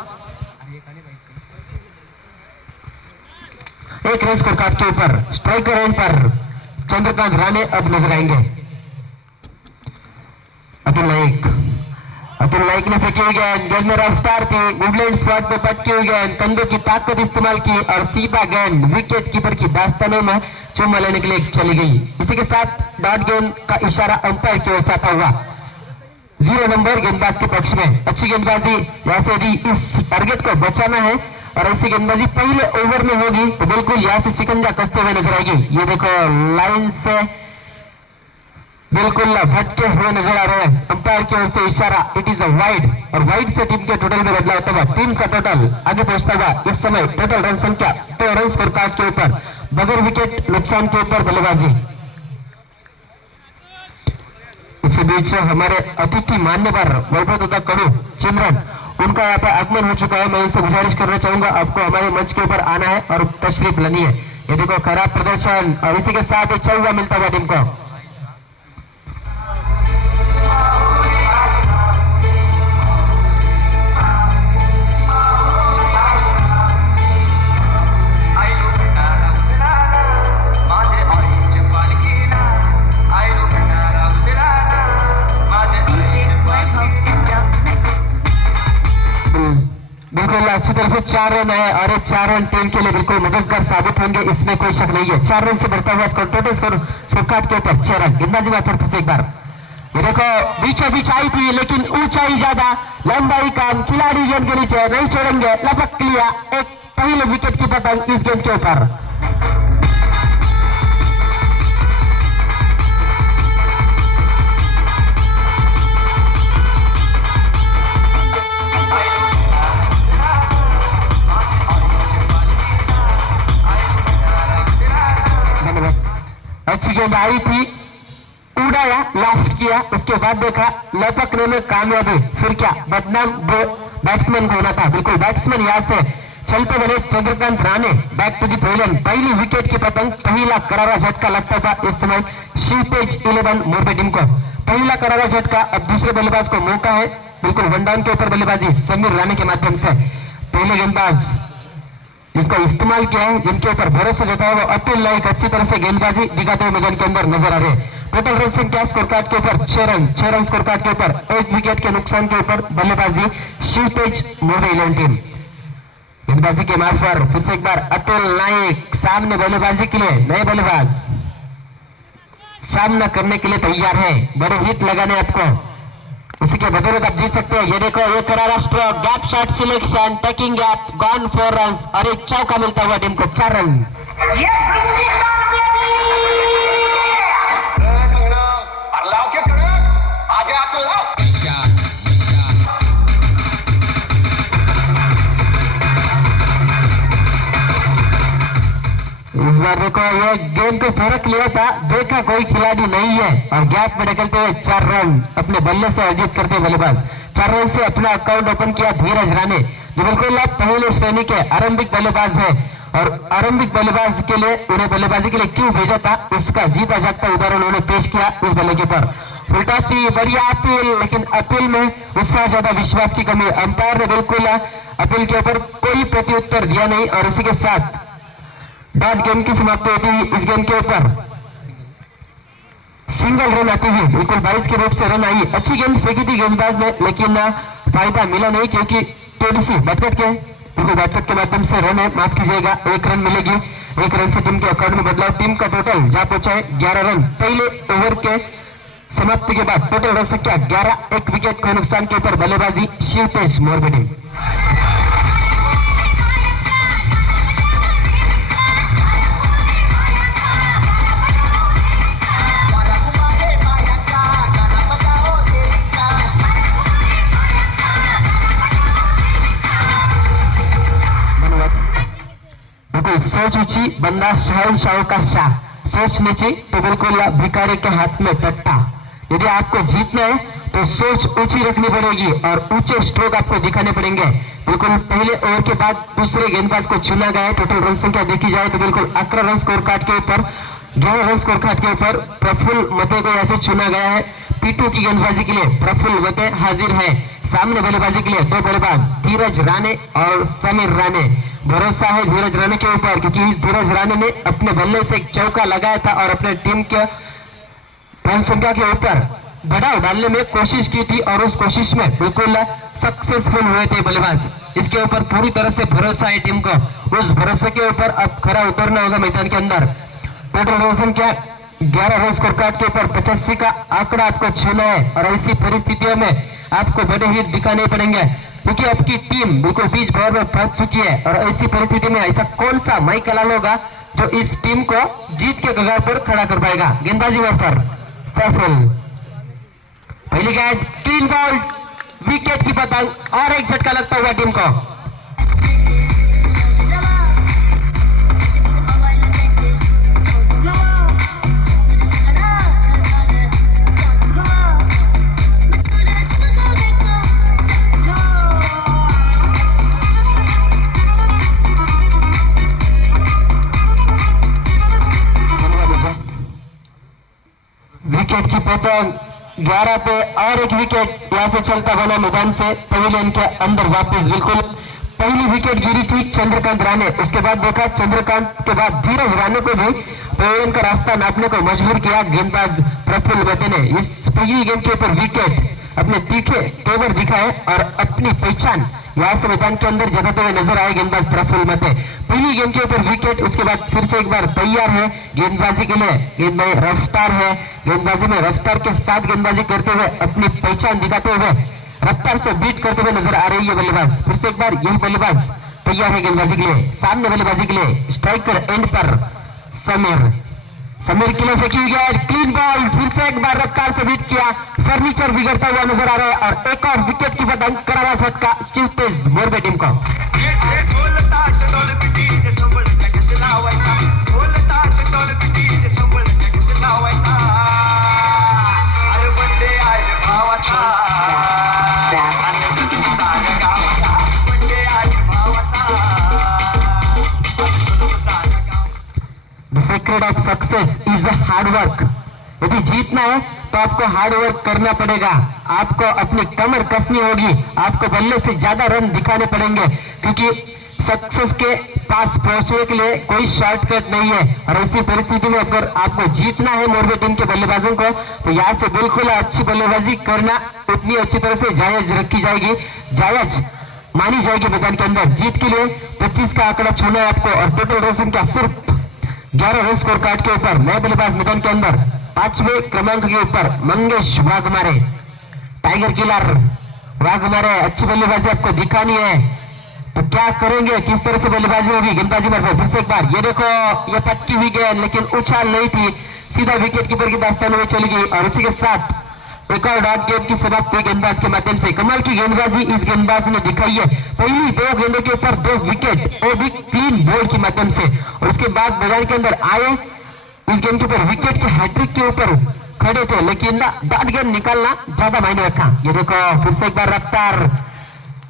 1 रन स्कोर कार्ड के ऊपर स्ट्राइकर एंड पर चंद्रकांत राणे अब नजर आएंगे। अतुल नाइक ने फेंकी हुई गेंद में रफ्तार थी, वुडलैंड स्पॉट पे पटकी हुई गेंद, कंधों की ताकत इस्तेमाल की और सीधा गेंद विकेट कीपर की दास्तानों में चुम्मा लेने के लिए चली गई। इसी के साथ डॉट गेंद का इशारा अंपायर की ओर से आता हुआ 0 नंबर गेंदबाज के पक्ष में। अच्छी गेंदबाजी, यहाँ से यदि इस टारगेट को बचाना है और ऐसी गेंदबाजी पहले ओवर में होगी तो बिल्कुल यहाँ से शिकंजा कसते हुए नजर आएगी। ये देखो लाइन से बिल्कुल भटके हुए नजर आ रहे हैं, अंपायर की ओर से इशारा, इट इज अ वाइड, और वाइड से टीम के टोटल में बदलाव होता हुआ टीम का टोटल आगे पहुंचता हुआ इस समय टोटल रन संख्या 2 रन स्कोर कार्ड के ऊपर बगैर विकेट नुकसान के ऊपर बल्लेबाजी। इसी बीच हमारे अतिथि मान्यवर वैभव तथा कड़ू चिमरन, उनका यहाँ पे आगमन हो चुका है। मैं इनसे गुजारिश करना चाहूंगा आपको हमारे मंच के ऊपर आना है और तशरीफ लेनी है। ये देखो खराब प्रदर्शन और इसी के साथ 14 मिलता हुआ टीम को। बिल्कुल अच्छी तरह से 4 रन है और 4 रन टीम के लिए बिल्कुल मददगार साबित होंगे, इसमें कोई शक नहीं है। 4 रन से बढ़ता हुआ स्कोर, टोटल स्कोर कार्ड के ऊपर 6 रन। गेंदबाजी में फिर से एक बार ये देखो बीचों बीच आई थी लेकिन ऊंचाई ज्यादा, लंबाई कम, खिलाड़ी गेंद के नीचे नहीं छोड़ेंगे, लपक लिया एक पहले विकेट की पतंग इस गेंद के ऊपर। अच्छी गेंद आई थी, उड़ाया, लाफ्ट किया, उसके बाद देखा लपकने में कामयाबी, फिर क्या बदनाम वो बैट्समैन को होना था। बिल्कुल बैट्समैन यहाँ से चलते बने Chandrakant Rane back to the pavilion. पहली विकेट की पतंग, पहला करारा झटका लगता था इस समय शिवतेज 11 मोरबी टीम को। पहला करारा झटका। अब दूसरे बल्लेबाज को मौका है, बिल्कुल वन डाउन के ऊपर बल्लेबाजी समीर राणे के माध्यम से। पहले गेंदबाज जिसका इस्तेमाल किया है, जिनके ऊपर भरोसा जताया, वो अतुल नाइक अच्छी तरह से गेंदबाजी दिखाते हुए मैदान के अंदर नजर आ रहे हैं। टोटल रन संख्या स्कोर कार्ड के ऊपर 6 रन स्कोर कार्ड के ऊपर 1 विकेट के नुकसान के ऊपर बल्लेबाजी शिवतेज मोरबी 11 टीम। गेंदबाजी के मार्ग पर फिर से एक बार अतुल नाइक सामने बल्लेबाजी के लिए। नए बल्लेबाज सामना करने के लिए तैयार है, बड़े हिट लगाने आपको, उसी के बदौलत आप जीत सकते हैं। ये देखो, ये करारा stroke, gap shot selection, taking gap, gone 4 run और एक चौका मिलता हुआ टीम को 4 रन। इस बार देखो, ये गेंद को फरक लिया था, देखा कोई खिलाड़ी नहीं है और गैप में निकलते हुए 4 रन अपने बल्ले से अर्जित करते बल्लेबाज। 4 रन से अपना अकाउंट ओपन किया धीरज राणे, जो बिल्कुल पहले श्रेणी के आरंभिक बल्लेबाज है और आरंभिक बल्लेबाज के लिए उन्हें बल्लेबाजी के लिए क्यों भेजा था, उसका जीता जागता उदाहरण उन्होंने पेश किया इस बल्ले के ऊपर। फुलटॉस थी, बढ़िया अपील, लेकिन अपील में उससे ज्यादा विश्वास की कमी। अंपायर ने बिल्कुल अपील के ऊपर कोई प्रत्युत्तर दिया नहीं और इसी के साथ डॉट गेंद की समाप्ति होती हुई इस गेंद के ऊपर सिंगल रन आती हुई बिल्कुल 22 के रूप से रन आई। अच्छी गेंद फेंकी थी गेंदबाज ने, लेकिन फायदा मिला नहीं क्योंकि थोड़ी सी बैटकट के बिल्कुल बैटकट के माध्यम से रन है, माफ कीजिएगा, 1 रन मिलेगी। 1 रन से टीम के अकाउंट में बदलाव। टीम का टोटल जहां पहुंचा है 11 रन। पहले ओवर के समाप्ति के बाद टोटल रन संख्या 11, 1 विकेट के नुकसान के ऊपर बल्लेबाजी शिवतेज मोरबी टीम। सोच ऊंची बंदा शाह का शाह, सोच नीची तो बिल्कुल भिखारी के हाथ में टट्टा। यदि आपको जीतना है तो सोच ऊंची रखनी पड़ेगी और ऊंचे स्ट्रोक आपको दिखाने पड़ेंगे। बिल्कुल पहले ओवर के बाद दूसरे गेंदबाज को चुना गया है। टोटल रन संख्या देखी जाए तो बिल्कुल 11 रन स्कोर कार्ड के ऊपर, 11 रन स्कोर कार्ड के ऊपर प्रफुल्ल मते को ऐसे चुना गया है। P2 की गेंदबाजी के लिए प्रफुल्ल मते हाजिर है। सामने बल्लेबाजी के लिए 2 बल्लेबाज धीरज राणे और समीर राणे। भरोसा है धीरज राणे के ऊपर क्योंकि धीरज राणे ने अपने बल्ले से एक चौका लगाया था और अपने टीम के रन संख्या के ऊपर बढ़ाव डालने में कोशिश की थी और उस कोशिश में बिल्कुल सक्सेसफुल हुए थे बल्लेबाज। इसके ऊपर पूरी तरह से भरोसा है टीम को, उस भरोसे के ऊपर अब खरा उतरना होगा मैदान के अंदर। टोटल रन संख्या 11 रन स्कोर कार्ड के ऊपर 85 का आंकड़ा आपको छूना है और ऐसी परिस्थितियों में आपको बड़े हिट दिखाने पड़ेंगे क्योंकि आपकी टीम बिल्कुल बीच भर में फंस चुकी है और ऐसी परिस्थिति में ऐसा कौन सा माई कलाल होगा जो इस टीम को जीत के कगार पर खड़ा कर पाएगा। गेंदबाजी पर प्रफुल्ल, पहली गेंद क्लीन बॉल, विकेट की पतंग और एक झटका लगता हुआ टीम को। विकेट की पतंग 11 पे और एक विकेट यहां से चलता बना मैदान से पवेलियन के अंदर वापस। बिल्कुल पहली विकेट गिरी थी चंद्रकांत राणे, उसके बाद देखा चंद्रकांत के बाद धीरज राणे को भी पवेलियन का रास्ता नापने को मजबूर किया गेंदबाज प्रफुल्ल मते ने। इस पहली गेंद के ऊपर विकेट अपने तीखे तेवर दिखाए और अपनी पहचान यहां से मैदान के अंदर जताते हुए नजर आए गेंदबाज प्रफुल्ल मते। पहली गेंद के ऊपर विकेट, उसके बाद फिर से एक बार तैयार है गेंदबाजी के लिए। गेंद में रफ्तार है, गेंदबाजी में रफ्तार के साथ गेंदबाजी करते हुए अपनी पहचान दिखाते हुए रफ्तार से बीट करते हुए नजर आ रही है बल्लेबाज। फिर से एक बार यही बल्लेबाज तैयार है गेंदबाजी के लिए। सामने बल्लेबाजी के लिए स्ट्राइकर एंड पर समीर के लिए फेंकी हुई है क्लीन बॉल, फिर से एक बार रफ्तार से बीट किया, फर्नीचर बिगड़ता हुआ नजर आ रहा है और एक और विकेट की पतंग, करारा झटका शिवतेज मोरबी टीम को। Secret of success is hard work. यदि जीतना है तो आपको हार्ड वर्क करना पड़ेगा, आपको अपनी कमर कसनी होगी, आपको बल्ले से ज्यादा रन दिखाने पड़ेंगे, क्योंकि सक्सेस के पास पहुंचने के लिए कोई शॉर्टकट नहीं है। और ऐसी परिस्थिति में अगर आपको जीतना है मोरबी टीम के बल्लेबाजों को, तो यहाँ से बिल्कुल अच्छी बल्लेबाजी करना उतनी अच्छी तरह से जायज रखी जाएगी, जायज मानी जाएगी मैदान के अंदर। जीत के लिए 25 का आंकड़ा छूना है आपको, और टोटल रन संख्या सिर्फ 11 रन स्कोर कार्ड के ऊपर। नए बल्लेबाज मैदान के अंदर 5वें क्रमांक के ऊपर मंगेश वाघमारे, टाइगर किलर वाघमारे, अच्छी बल्लेबाजी आपको दिखानी है, तो क्या करेंगे, किस तरह से बल्लेबाजी होगी। गेंदबाजी मार फिर से एक बार, ये देखो ये पटकी हुई गेंद, लेकिन उछाल नहीं थी, सीधा विकेट कीपर की दास्तानों में चली गई। और इसी के साथ एक और डॉट गेंद की समाप्ति गेंदबाज के माध्यम से। कमाल की गेंदबाजी इस गेंदबाज ने दिखाई है, पहली 2 गेंदों के ऊपर 2 विकेट, वो भी क्लीन बोल्ड की माध्यम से। और उसके बाद मैदान के अंदर आए, इस गेंद के ऊपर विकेट के हैट्रिक के ऊपर खड़े थे, लेकिन डॉट गेंद निकालना ज्यादा मायने रखा। ये देखो फिर से एक बार रफ्तार,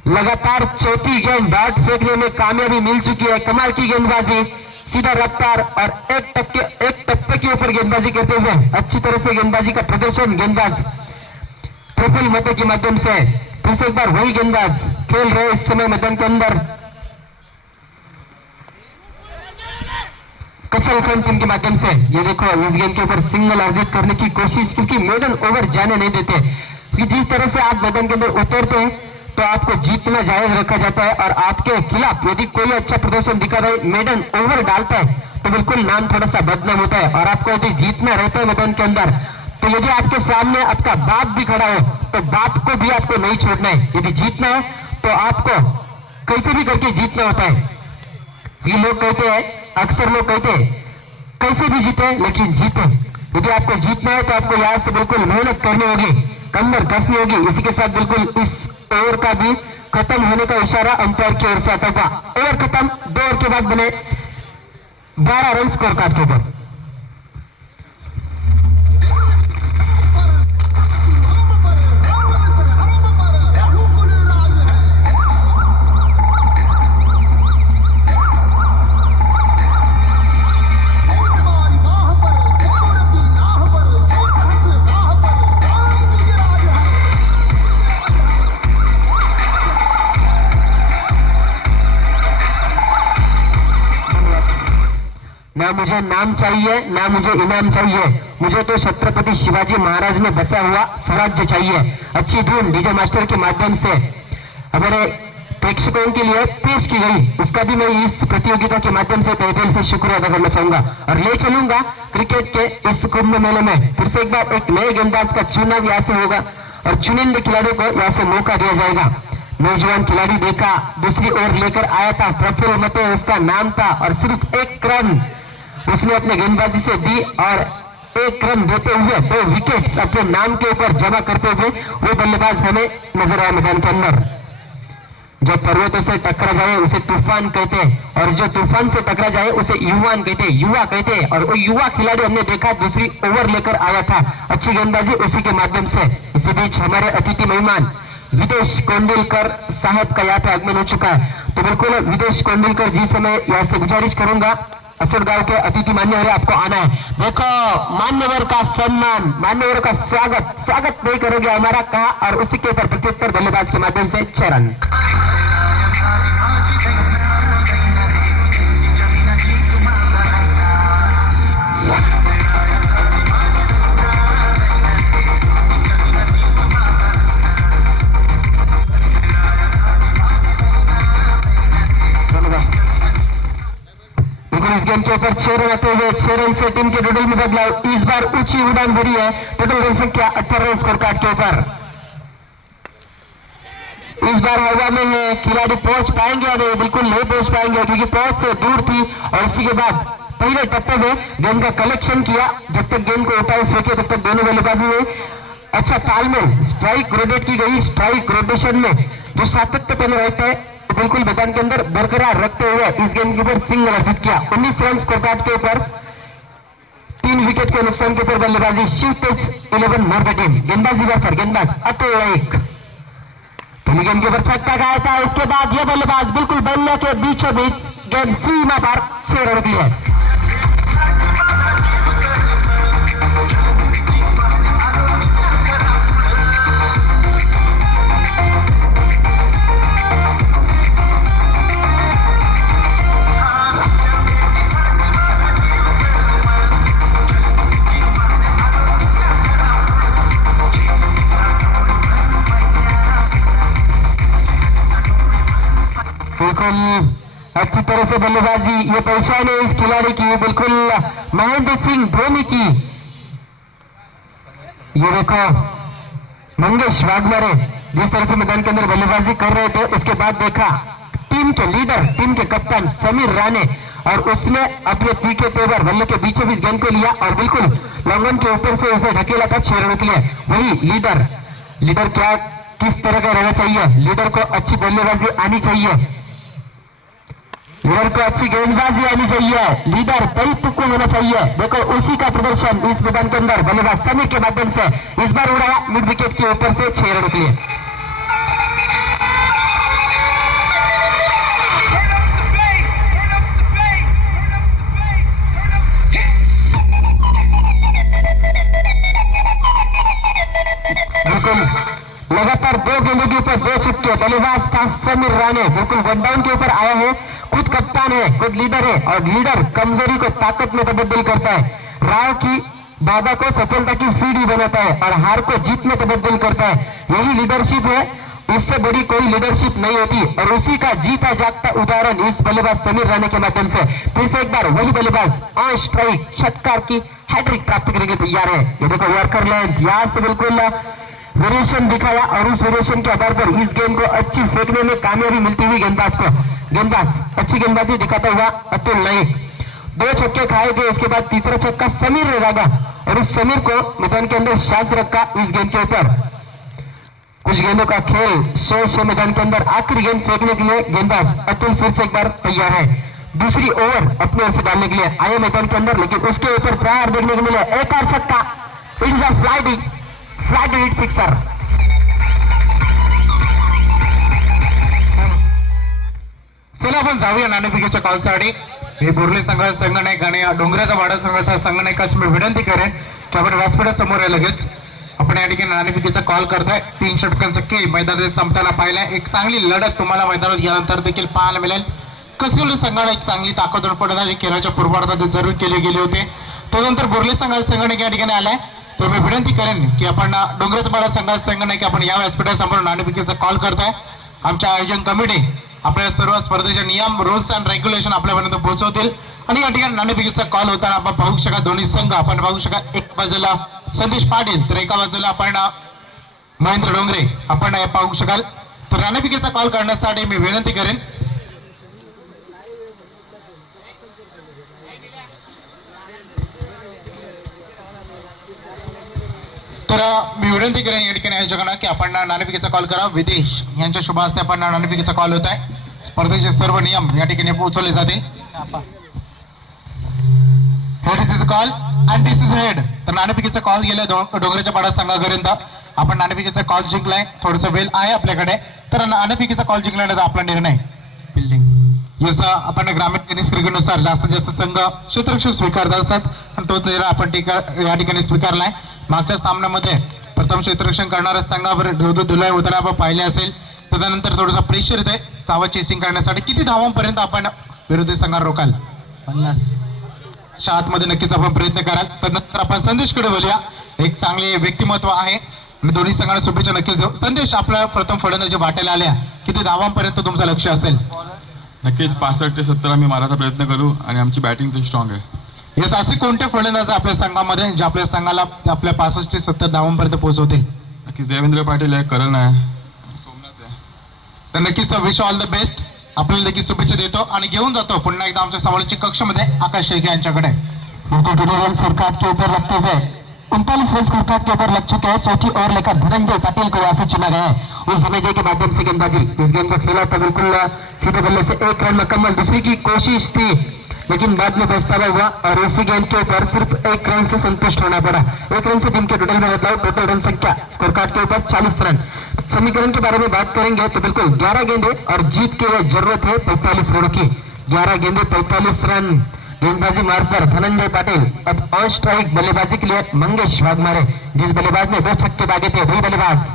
लगातार चौथी गेंद डॉट फेंकने में कामयाबी मिल चुकी है। कमाल की गेंदबाजी, सीधा रफ्तार और एक टप्पे के ऊपर गेंदबाजी करते हुए अच्छी तरह से गेंदबाजी का प्रदर्शन गेंदबाज प्रफुल्ल मते के माध्यम से। फिर से एक बार वही गेंदबाज खेल रहे इस समय मैदान के अंदर कसलखंड टीम के माध्यम से। ये देखो इस गेंद के ऊपर सिंगल अर्जित करने की कोशिश, क्योंकि मेडन ओवर जाने नहीं देते, क्योंकि जिस तरह से आप मैदान के अंदर उतरते हैं तो आपको जीतना जायज रखा जाता है। और आपके खिलाफ यदि कोई अच्छा प्रदर्शन दिखा रहा है, मेडन ओवर डालता है, तो बिल्कुल नाम थोड़ा सा बदनाम होता है। और आपको यदि जीतना रहता है मैदान के अंदर, तो यदि आपके सामने आपका बाप भी खड़ा हो, तो बाप को भी आपको नहीं छोड़ना है। यदि जीतना है तो आपको कैसे भी करके जीतना होता है। ये लोग कहते हैं, अक्सर लोग कहते हैं कैसे भी जीते लेकिन जीते। यदि आपको जीतना है तो आपको यहाँ से बिल्कुल मेहनत करनी होगी, कमर कसनी होगी। इसी के साथ बिल्कुल इस ओवर का भी खत्म होने का इशारा अंपायर की ओर से आता था। ओवर खत्म, 2 ओवर के बाद बने 12 रन स्कोर कार्ड के ऊपर। ना मुझे नाम चाहिए, ना मुझे इनाम चाहिए, मुझे तो छत्रपति शिवाजी महाराज ने बसा हुआ स्वराज्य चाहिए। अच्छी धुन डीजे मास्टर के माध्यम से हमारे प्रेक्षकों के लिए पेश की गई, उसका भी मैं इस प्रतियोगिता के माध्यम से तहे दिल से शुक्रिया अदा करना चाहूंगा। और ले चलूंगा क्रिकेट के इस कुंभ मेले में। फिर से एक बार एक नए गेंदबाज का चुनाव यहाँ से होगा, और चुनिंदे खिलाड़ियों को यहाँ से मौका दिया जाएगा। नौजवान खिलाड़ी देखा, दूसरी ओर लेकर आया था प्रफुल्ल मते, उसका नाम था, और सिर्फ 1 रन उसने अपने गेंदबाजी से दी, और 1 रन देते हुए 2 विकेट्स अपने नाम के ऊपर जमा करते हुए वो बल्लेबाज हमें नजर आया मैदान के अंदर। जो पर्वतों से टकरा जाए उसे तूफान कहते हैं, और जो तूफान से टकरा जाए उसे युवान कहते हैं, युवा कहते हैं। और वो युवा खिलाड़ी हमने देखा दूसरी ओवर लेकर आया था, अच्छी गेंदबाजी उसी के माध्यम से। इसी बीच हमारे अतिथि मेहमान विदेश कोंडिलकर साहब का यहाँ पे आगमन हो चुका है, तो बिल्कुल विदेश कोंडिलकर जी से मैं यहाँ से गुजारिश करूंगा, असुर गांव के अतिथि मान्यवर आपको आना है। देखो मान्यवर का सम्मान, मान्यवर का स्वागत नहीं करोगे हमारा कहा, और उसी के ऊपर प्रत्युत्तर बल्लेबाज के माध्यम से 6 रन। इस गेम के ऊपर 6 रन आते हुए 6 रन से टीम के टोटल में बदलाव, इस बार ऊंची उड़ान भरी है। टोटल रन संख्या 18 रन स्कोर कार्ड के ऊपर। इस बार हवा में है, खिलाड़ी पहुंच पाएंगे या नहीं? बिल्कुल नहीं पहुंच पाएंगे, क्योंकि पहुंच से दूर थी। और इसी के बाद पहले टप्पे में गेंद का कलेक्शन किया, जब तक गेंद को उठाए फेंके तब तक दोनों बल्लेबाजों में अच्छा तालमेल, स्ट्राइक रोटेट की गई। स्ट्राइक रोटेशन में जो सातत्यपूर्ण रहता है बिल्कुल मैदान के अंदर बरकरार रखते हुए इस गेंद के ऊपर सिंगल अर्जित किया। 19 रन स्कोर कार्ड के ऊपर, 3 विकेट के नुकसान के ऊपर बल्लेबाजी शिव तेज 11 मोरबी टीम। गेंदबाजी पर गेंदबाज अतुल नाइक, पहली गेंद के ऊपर छक्का गाया था। इसके बाद यह बल्लेबाज बिल्कुल बल्ले के बीचों बीच गेंद सीमा पर 6 रन के लिए। बिल्कुल अच्छी तरह से बल्लेबाजी, ये पहचान है इस खिलाड़ी की, बिल्कुल महेंद्र सिंह धोनी की। ये देखो मंगेश वाघमारे जिस तरह से मैदान के अंदर बल्लेबाजी कर रहे थे, उसके बाद देखा टीम के लीडर, टीम के कप्तान समीर राणे, और उसने अपने तीखे तेवर बल्ले के बीचों बीच गेंद को लिया और बिल्कुल लॉन्गन के ऊपर से उसे ढकेला था 6 रनों के लिए। वही लीडर क्या किस तरह का रहना चाहिए? लीडर को अच्छी बल्लेबाजी आनी चाहिए, लीडर को अच्छी गेंदबाजी आनी चाहिए, लीडर परिपक्व होना चाहिए। देखो उसी का प्रदर्शन इस मैदान के अंदर बल्लेबाज समीर के माध्यम से इस बार उड़ाया मिड विकेट के ऊपर से 6 रनों के लिए। बिल्कुल लगातार 2 गेंदों के ऊपर 2 छक्के, बल्लेबाज था समीर राणे, बिल्कुल वन डाउन के ऊपर आया है, खुद कप्तान है, खुद लीडर है, और लीडर कमजोरी को ताकत में तब्दील करता है, राह की बाधा को सफलता की सीढ़ी बनाता है और हार को जीत में तब्दील करता है। यही लीडरशिप है, इससे बड़ी कोई लीडरशिप नहीं होती, और उसी का जीता जागता उदाहरण इस बल्लेबाज समीर राणे के माध्यम से फिर से एक बार वही बल्लेबाज ऑन स्ट्राइक षटकार की हैट्रिक प्राप्त करने के तैयार है। ये देखो वर्कर लेंथ, यहाँ से बिल्कुल वेरिएशन दिखाया और उस वेरिएशन के आधार पर इस गेंद को अच्छी फेंकने में कामयाबी मिलती हुई गेंदबाज अच्छी गेंदबाजी दिखाता हुआ अतुल नाइक। 2 छक्के खाए गए, उसके बाद तीसरा छक्का समीर ने लगा और उस समीर को मैदान के अंदर शांत रखा। इस गेंद के ऊपर कुछ गेंदों का खेल शेष है मैदान के अंदर, आखिरी गेंद फेंकने के लिए गेंदबाज अतुल फिर से एक बार तैयार है, दूसरी ओवर अपने ओर से डालने के लिए आए मैदान के अंदर, लेकिन उसके ऊपर प्रहार देखने को मिला, एक और छक्का, it is a flight hit sixer. चला आपण जाऊया नाणेफेकीच्या कॉलसाठी। मी बोर्ले संघनायक आणि डोंगराचा वाडा संघाचा संघनायकास मी विनंती करेन की आपण व्यासपीठासमोर आहे, लगेच आपण या ठिकाणी नाणेफेकीचा कॉल करताय। 3 षटकांचा खेळ मैदानात संपताना पाहिलाय, एक चांगली लढत तुम्हाला मैदानात गेल्यानंतर देखील पाहायला मिळेल। कसोली संघाला एक चांगली ताकदवर फलंदाजी खेळाच्या पूर्वार्धात जरूर केली गेली होती, तदनंतर बोर्ले संघनायक या ठिकाणी आलाय, तर मी विनंती करेन की आपण डोंगराचा वाडा संघनायक आपण या व्यासपीठासमोर नाणेफेकीचा कॉल करताय। आमच्या आयोजन कमिटी आपल्या सर्व स्पर्धेचे नियम, रूल्स अँड रेग्युलेशन आपल्यापर्यंत पोहोचवतील आणि या ठिकाणी नाणेफेकीचा कॉल होताना आपण पाहू शका दोन्ही संघ आपण पाहू शका, एक बाजूला संदेश पाटील तर एका बाजूला आपण महेंद्र डोंगरे आपण पाहू शकाल। तर नाणेफेकीचा कॉल करण्यासाठी मी विनंती करेन या ठिकाणी आयोजकांना की आपण नाणेफेकीचा कॉल करा। विदेश यांच्या शुभ हस्ते आपण नाणेफेकीचा कॉल होत आहे, स्पर्धेचे सर्व नियम या ठिकाणी पोहोचवले जातील। Head is call and this is head. तर नाणेफेकीचा कॉल गेला डोंगराच्या पाडा संघापर्यंत, आपण नाणेफेकीचा कॉल जिंकलाय, थोडस वेळ आहे आपल्याकडे, तर नाणेफेकीचा कॉल जिंकल्यानंतर आपला निर्णय बिल्डिंग जसं आपण ग्रामीण टेनिस क्रिकेटनुसार जास्तीत जास्त संघ क्षेत्ररक्षण स्वीकारत असतात आणि तोच निर्णय आपण या ठिकाणी स्वीकारलाय। मागच्या सामन्यामध्ये प्रथम क्षेत्ररक्षण करणाऱ्या संघावर धुलाई होताना आपण पाहिले असेल, तदनंतर थोडंसं प्रेशर येते धावा चेसिंग करण्यासाठी। किती धावांपर्यंत आपण विरोधी संघाला रोकाल? 50 आतमध्ये नक्कीच आपण प्रयत्न कराल। तदनंतर आपण संदेशकडे बोलूया, एक चांगले व्यक्तिमत्व आहे आणि दोन्ही संघाला शुभेच्छा नक्कीच देऊ। संदेश, आपल्या प्रथम फलंदाजी वाटायला आल्या, किती धावांपर्यंत तुमचं लक्ष असेल? नक्कीच 65 ते 70 आम्ही मारायचा प्रयत्न करू आणि आमची बॅटिंग तर स्ट्रॉंग आहे। येस, असे कोणते फलंदाज आपल्या संघामध्ये जे आपल्या संघाला आपल्या 65 ते 70 धावांपर्यंत पोहोचवतील? नक्कीच देवेंद्र पाटील आहे, करण आहे, सोमनाथ आहे। तर नक्कीच विश ऑल द बेस्ट, आपल्याला देखील शुभेच्छा देतो आणि घेऊन जातो पुन्हा एकदा आमच्या समालोचक कक्षामध्ये आकाश शेळके यांच्याकडे। सरकार के ऊपर लगते हुए 39 रन सरकार के ऊपर लग चुके हैं, चौथी ओवर लेकर धनंजय पाटिल को यहाँ से चुना गया है। उस धनंजय के माध्यम से गेंदबाजी, इस गेंद को खेला था बिल्कुल सीधे बल्ले से 1 रन मुकम्मल, दूसरी की कोशिश थी लेकिन बाद में पछतावा हुआ और इसी गेंद के ऊपर सिर्फ 1 रन से संतुष्ट होना पड़ा। 1 रन से टीम के टोटल में बदलाव, टोटल रन संख्या स्कोर कार्ड के ऊपर 40 रन। समीकरण के बारे में बात करेंगे तो बिल्कुल 11 गेंदे और जीत के लिए जरूरत है 45 रनों की। 11 गेंदे 45 रन गेंदबाजी मार्ग पर धनंजय पाटिल। अब ऑन स्ट्राइक बल्लेबाजी के लिए मंगेश वाघमारे, जिस बल्लेबाज ने 2 छक्के दागे थे वही बल्लेबाज,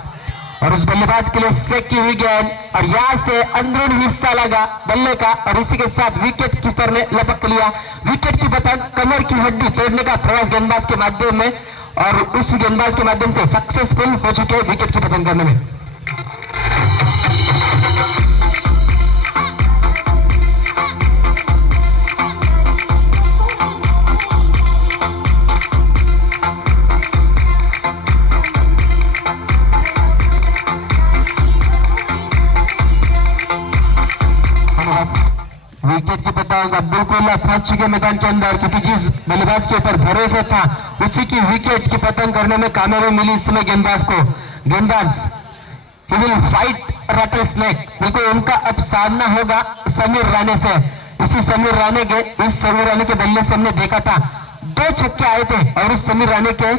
और उस बल्लेबाज के लिए फेंकी हुई गेंद और यहां से अंदरूनी हिस्सा लगा बल्ले का और इसी के साथ विकेट कीपर ने लपक लिया। विकेट की पतंग कमर की हड्डी तोड़ने का प्रयास गेंदबाज के माध्यम में, और उस गेंदबाज के माध्यम से सक्सेसफुल हो चुके विकेट की पतंग करने में। बताऊंगा बिल्कुल फंस चुके मैदान के अंदर, क्योंकि जिस बल्लेबाज के ऊपर भरोसा था उसी की विकेट की पतन करने में कामयाबी मिली इस समय गेंदबाज को। गेंदबाज he will fight rattle snake, बिल्कुल उनका अब सामना होगा समीर राणे से। इसी समीर राणे के बल्ले से हमने देखा था 2 छक्के आए थे और उस समीर राणे के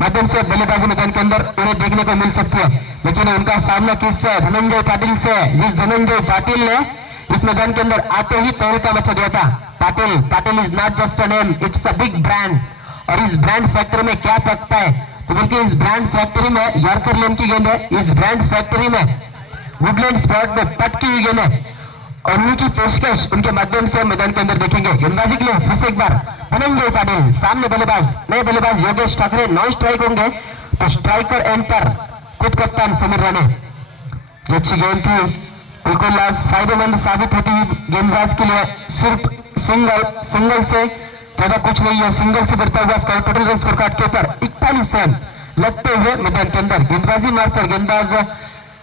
माध्यम से बल्लेबाजी मैदान के अंदर उन्हें देखने को मिल सकती है। लेकिन उनका सामना किससे? धनंजय पाटिल से, जिस धनंजय पाटिल ने इस मैदान के अंदर आते ही तहलका मचा दिया था। Patil is not just a name, it's a big brand. और इस ब्रांड फैक्ट्री में क्या पकता है? तो बल्कि इस ब्रांड फैक्ट्री में यॉर्कर लेन की गेंद है, इस ब्रांड फैक्ट्री में वुडलैंड स्पॉट में पटकी हुई गेंद है और उनकी पेशकश उनके माध्यम से मैदान के अंदर देखेंगे। गेंदबाजी के लिए फिर से एक बार धनंजय पाटिल, सामने बल्लेबाज नए बल्लेबाज योगेश ठाकरे। 9 स्ट्राइक होंगे तो स्ट्राइकर एंड पर खुद कप्तान समीर राणे। ये अच्छी गेंद थी, बिल्कुल फायदेमंद साबित होती हुई गेंदबाज के लिए। सिर्फ सिंगल से ज्यादा कुछ नहीं है, सिंगल से बढ़ता हुआ score total run score card के ऊपर 41 रन लगते हुए मैदान के अंदर। गेंदबाजी मार्फत गेंदबाज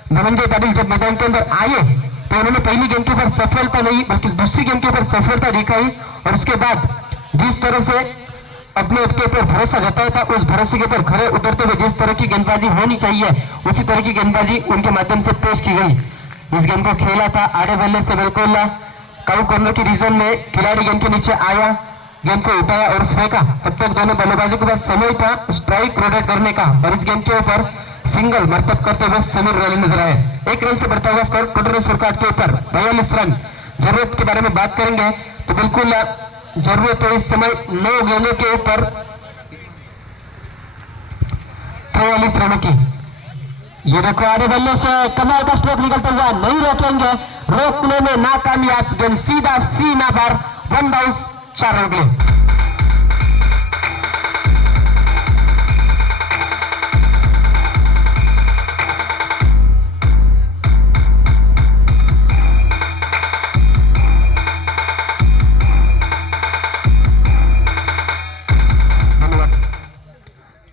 धनंजय पाटिल जब मैदान के अंदर आए तो उन्होंने पहली गेंद के ऊपर सफलता नहीं बल्कि दूसरी गेंद के ऊपर सफलता दिखाई और उसके बाद जिस तरह से अपने आप के ऊपर भरोसा जताया था उस भरोसे के ऊपर खड़े उतरते हुए जिस तरह की गेंदबाजी होनी चाहिए उसी तरह की गेंदबाजी उनके माध्यम से पेश की गई। इस गेंद को खेला था आड़े बल्ले से, बिल्कुल काउ कॉर्नर की रीजन में खिलाड़ी गेंद के नीचे आया, गेंद को उठाया और फेंका। तब तक दोनों बल्लेबाजों के पास समय था स्ट्राइक रोटेट करने का और इस गेंद के ऊपर सिंगल मरतब करते हुए समीर राणे नजर आए। 1 रन से बढ़ता हुआ score total run score card के ऊपर 42 रन। जरूरत के बारे में बात करेंगे तो बिल्कुल जरूरत है इस समय 9 गेंदों के ऊपर 43 रनों की। ये देखो आधे बल्ले से कमाल का स्ट्रोक निकलता हुआ, नहीं रोकेंगे, रोकने में नाकामयाब, गेंद सीधा सीमा पर 1 बाउंस 4 रन के लिए।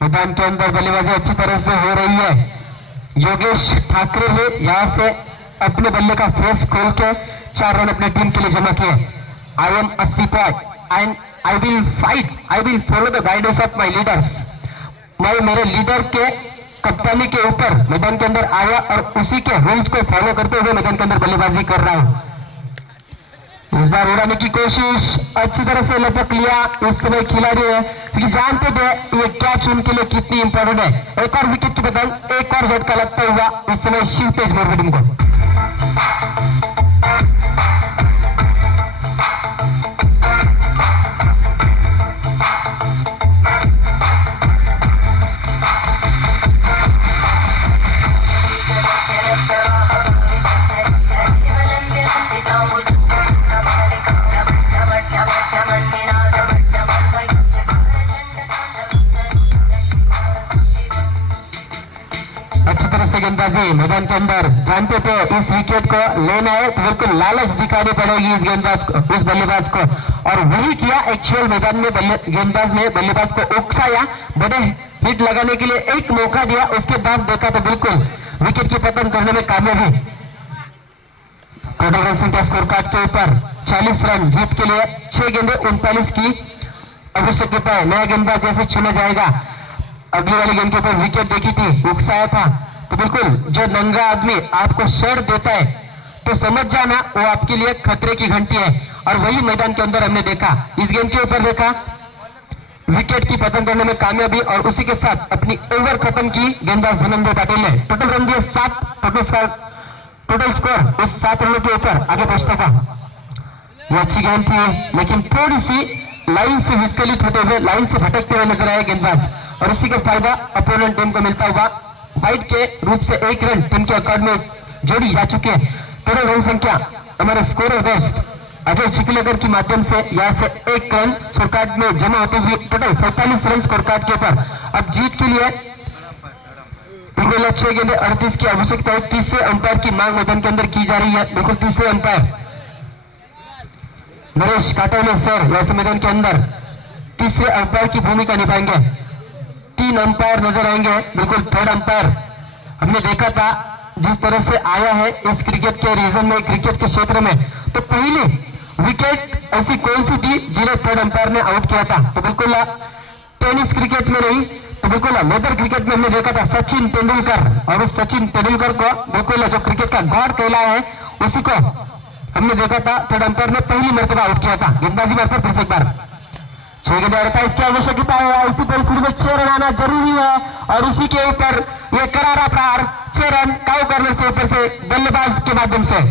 मैदान के अंदर बल्लेबाजी अच्छी तरह से हो रही है। योगेश ठाकरे ने यहां से अपने बल्ले का फेस खोल के 4 रन अपनी टीम के लिए जमा किए। I am a sepoy and I will fight, I will follow the guidance of my leaders. मैं मेरे लीडर के कप्तानी के ऊपर मैदान के अंदर आया और उसी के रूल्स को फॉलो करते हुए मैदान के अंदर बल्लेबाजी कर रहा हूं। इस बार उड़ाने की कोशिश अच्छी तरह से लपक लिया इस समय खिलाड़ी है, क्योंकि जानते थे ये कैच उनके लिए कितनी इंपॉर्टेंट है। एक और विकेट की बदल, एक और झटका लगता हुआ इस समय शिव तेज मोर्गे टीम को। अच्छी तरह से गेंदबाजी मैदान के अंदर, जानते थे इस विकेट को लेना है तो बिल्कुल लालच दिखानी पड़ेगी इस गेंदबाज को, इस बल्लेबाज को, और वही किया। एक्चुअल मैदान में गेंदबाज ने बल्लेबाज को उकसाया, बड़े हिट लगाने के लिए एक मौका दिया, उसके बाद देखा तो बिल्कुल विकेट की पतन करने में कामयाबी। टोटल रन संख्या स्कोर कार्ड के ऊपर 40 रन, जीत के लिए 6 गेंदे 39 की आवश्यकता है। नया गेंदबाज जैसे चुना जाएगा, अगली वाली गेंद के ऊपर विकेट देखी थी, उकसाया था, तो बिल्कुल जो नंगा आदमी आपको शर्ट देता है तो समझ जाना वो आपके लिए खतरे की घंटी है, और वही मैदान के अंदर हमने देखा। इस गेंद के ऊपर देखा विकेट की पतन करने में कामयाबी और उसी के साथ अपनी ओवर खत्म की गेंदबाज धनंजय पाटिल ने। टोटल रन दिए 7, टोटल स्कोर उस 7 रनों के ऊपर आगे पहुंचता था। ये अच्छी गेंद थी लेकिन थोड़ी सी लाइन से विस्कलित होते हुए, लाइन से भटकते हुए नजर आए गेंदबाज, और उसी का फायदा अपोनेंट टीम को मिलता हुआ वाइड के रूप से 1 रन टीम के अकाउंट में जोड़ी जा चुके हैं। टोटल रन संख्या हमारे स्कोरर दोस्त अजय चिकलेकर के माध्यम से यहां से 1 रन स्कोर कार्ड में जमा होते हुए टोटल 47 रन स्कोर कार्ड के ऊपर। अब जीत के लिए बिल्कुल 6 गेंदे 38 की आवश्यकता है। तीसरे अंपायर की मांग मैदान के अंदर की जा रही है। बिल्कुल तीसरे अंपायर नरेश काटोले सर यहां से मैदान के अंदर तीसरे अंपायर की भूमिका निभाएंगे। 3 अंपायर नजर आएंगे। बिल्कुल थर्ड अंपायर हमने देखा था जिस तरह से आया है इस क्रिकेट के रीजन में, क्रिकेट के क्षेत्र में, तो पहले विकेट ऐसी कौन सी थी जिन्हें थर्ड अंपायर ने आउट किया था? तो बिल्कुल टेनिस क्रिकेट में नहीं, तो बिल्कुल लेदर क्रिकेट में हमने देखा था सचिन तेंदुलकर, और उस सचिन तेंदुलकर को बिल्कुल जो क्रिकेट का गॉड कहलाया है उसी को हमने देखा था थर्ड अंपायर ने पहली मर्तबा आउट किया था। गेंदबाजी मार्फत फिर से एक बार 6 गेंदें और 28 की आवश्यकता है। इसी परिस्थिति में 6 रन आना जरूरी है, और उसी के ऊपर ये करारा प्रहार 6 रन काउ कॉर्नर से ऊपर से बल्लेबाज के माध्यम से।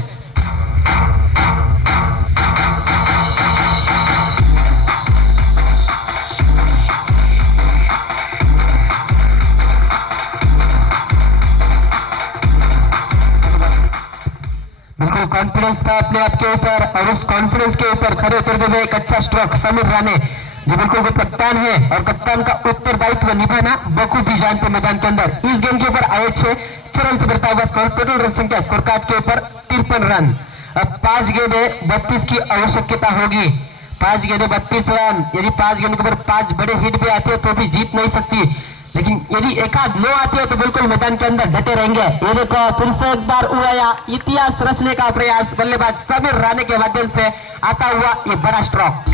बिल्कुल कॉन्फिडेंस था अपने आप के ऊपर, और उस कॉन्फिडेंस के ऊपर खड़े उतरते हुए एक अच्छा स्ट्रोक समीर राणे जो बिल्कुल वो कप्तान है, और कप्तान का उत्तरदायित्व निभाना बखूबी जानते मैदान के अंदर। इस गेंद के ऊपर आए 6 रन से बढ़ता हुआ स्कोर, टोटल रन संख्या स्कोर कार्ड के ऊपर 53 रन। अब 5 गेंदें 32 की आवश्यकता होगी। 5 गेंदें 32 रन, यदि 5 गेंद के ऊपर 5 बड़े हिट भी आते हैं तो भी जीत नहीं सकती, लेकिन यदि एक आध 9 आती है तो बिल्कुल मैदान के अंदर डटे रहेंगे। ये देखो फिर से एक बार उड़ाया, इतिहास रचने का प्रयास बल्लेबाज समीर राणे के माध्यम से आता हुआ ये बड़ा स्ट्रोक।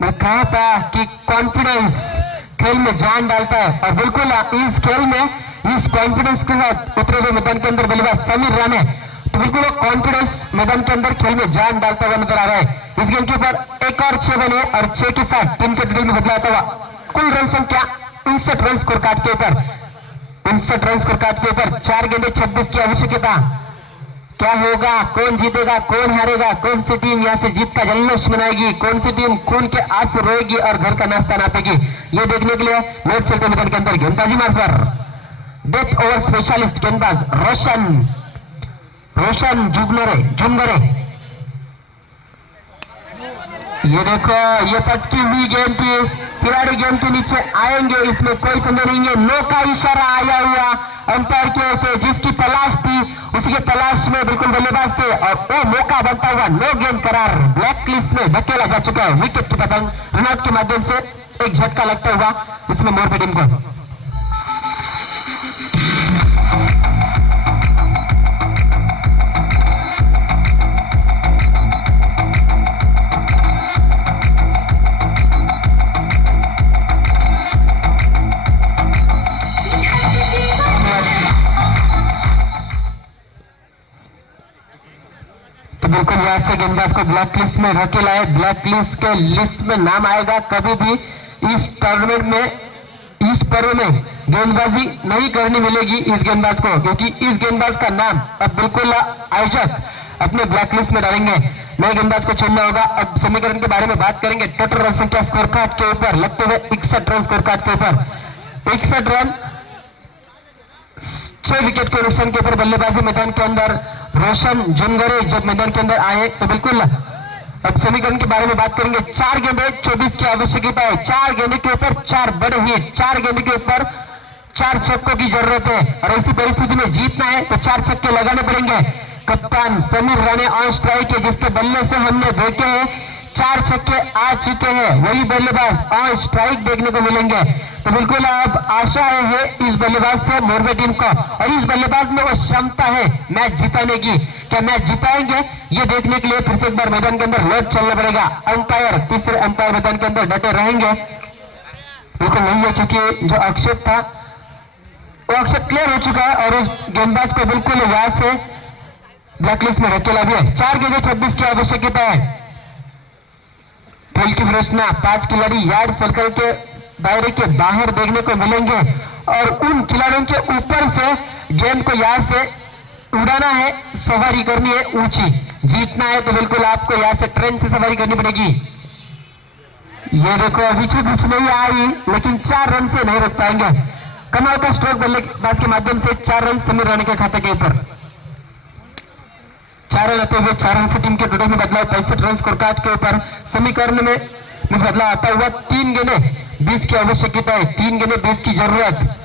मैं कहा था कि कॉन्फिडेंस खेल में जान डालता है, और बिल्कुल इस खेल में इस कॉन्फिडेंस के साथ उतरे हुए मैदान के अंदर बल्लेबाज समीर राणे, तो बिल्कुल वो कॉन्फिडेंस मैदान के अंदर खेल में जान डालता हुआ नजर आ रहा है। इस गेंद के ऊपर एक और 6 बने, और 6 के साथ टीम के टोटल में बदलाव होता हुआ कुल रन संख्या 59 रन स्कोर कार्ड के ऊपर। 59 रन स्कोर कार्ड के ऊपर 4 गेंदें 26 की आवश्यकता। क्या होगा, कौन जीतेगा, कौन हारेगा, कौन सी टीम यहाँ से जीत का जल्लोष मनाएगी, कौन सी टीम खून के आंसू रोएगी और घर का नाश्ता नापेगी, ये देखने के लिए लोग चलते मैदान के अंदर गेंदबाजी मार्फत डेथ ओवर स्पेशलिस्ट गेंदबाज रोशन जुमगरे। ये देखो ये पटकी हुई गेंद थी, खिलाड़ी गेंद के नीचे आएंगे, इसमें कोई संदेह नहीं है। नो का इशारा आया हुआ अंपायर की ओर से, जिसकी तलाश थी उसी के तलाश में बिल्कुल बल्लेबाज थे, और वो मौका बनता हुआ नो गेंद करार ब्लैक लिस्ट में धकेला जा चुका है। विकेट की पतंग रनआउट के माध्यम से एक झटका लगता हुआ इसमें मोरबी टीम को। बिल्कुल यहाँ से गेंदबाज को ब्लैक लिस्ट में रखेला है। ब्लैक लिस्ट के लिस्ट में नाम आएगा, कभी भी इस टूर्नामेंट में इस पर्व में गेंदबाजी नहीं करनी मिलेगी इस गेंदबाज को, क्योंकि इस गेंदबाज का नाम अब बिल्कुल आयोजक अपने ब्लैक लिस्ट में डालेंगे। नए गेंदबाज को चुनना होगा। अब समीकरण के बारे में बात करेंगे। टोटल रन संख्या स्कोर कार्ड के ऊपर लगते हुए 61 रन स्कोर कार्ड के ऊपर 61 रन, 6 विकेट के नुकसान के ऊपर बल्लेबाजी मैदान के अंदर रोशन जुमगरे जब मैदान के अंदर आए तो बिल्कुल अब समीकरण के बारे में बात करेंगे। 4 गेंदें 24 की आवश्यकता है। 4 गेंदे के ऊपर 4 बड़े हिट, 4 गेंदे के ऊपर 4 छक्कों की जरूरत है, और ऐसी परिस्थिति में जीतना है तो 4 छक्के लगाने पड़ेंगे। कप्तान समीर राणे ऑन स्ट्राइक है, जिसके बल्ले से हमने देखे हैं 4 छक्के आ चुके हैं, वही बल्लेबाज ऑन स्ट्राइक देखने को मिलेंगे। तो बिल्कुल अब आशा है इस बल्लेबाज से मोरबी टीम को, और इस बल्लेबाज में वो क्षमता है मैच जिताने की। क्या मैच जिताएंगे ये देखने के लिए फिर से एक बार मैदान के अंदर लौट चलना पड़ेगा। अंपायर, तीसरे अंपायर मैदान के अंदर डटे रहेंगे। बिल्कुल नहीं है, क्योंकि जो आक्षेप था वो आक्षेप क्लियर हो चुका है, और उस गेंदबाज को बिल्कुल यहाँ से ब्लैकलिस्ट में रखेला भी है। 4 गेंदें 26 की आवश्यकता है। खेल की प्रश्न 5 खिलाड़ी यार्ड सर्कल के दायरे के बाहर देखने को मिलेंगे, और उन खिलाड़ियों के ऊपर से गेंद को यहां से उड़ाना है, सवारी करनी है ऊंची। जीतना है तो बिल्कुल आपको यहां से ट्रेन से सवारी करनी पड़ेगी। ये देखो अभी पिच नहीं आई, लेकिन 4 रन से नहीं रोक पाएंगे। कमाल का स्ट्रोक बल्लेबाज के माध्यम से 4 रन समीर राणे के खाते के ऊपर। 4 रन आते हुए 4 रन से टीम के टोटल में बदलाव 65 रन स्कोर कार्ड के ऊपर। समीकरण में बदलाव आता हुआ 3 गेंदें 20 की आवश्यकता है। 3 गेंदें 20 की जरूरत।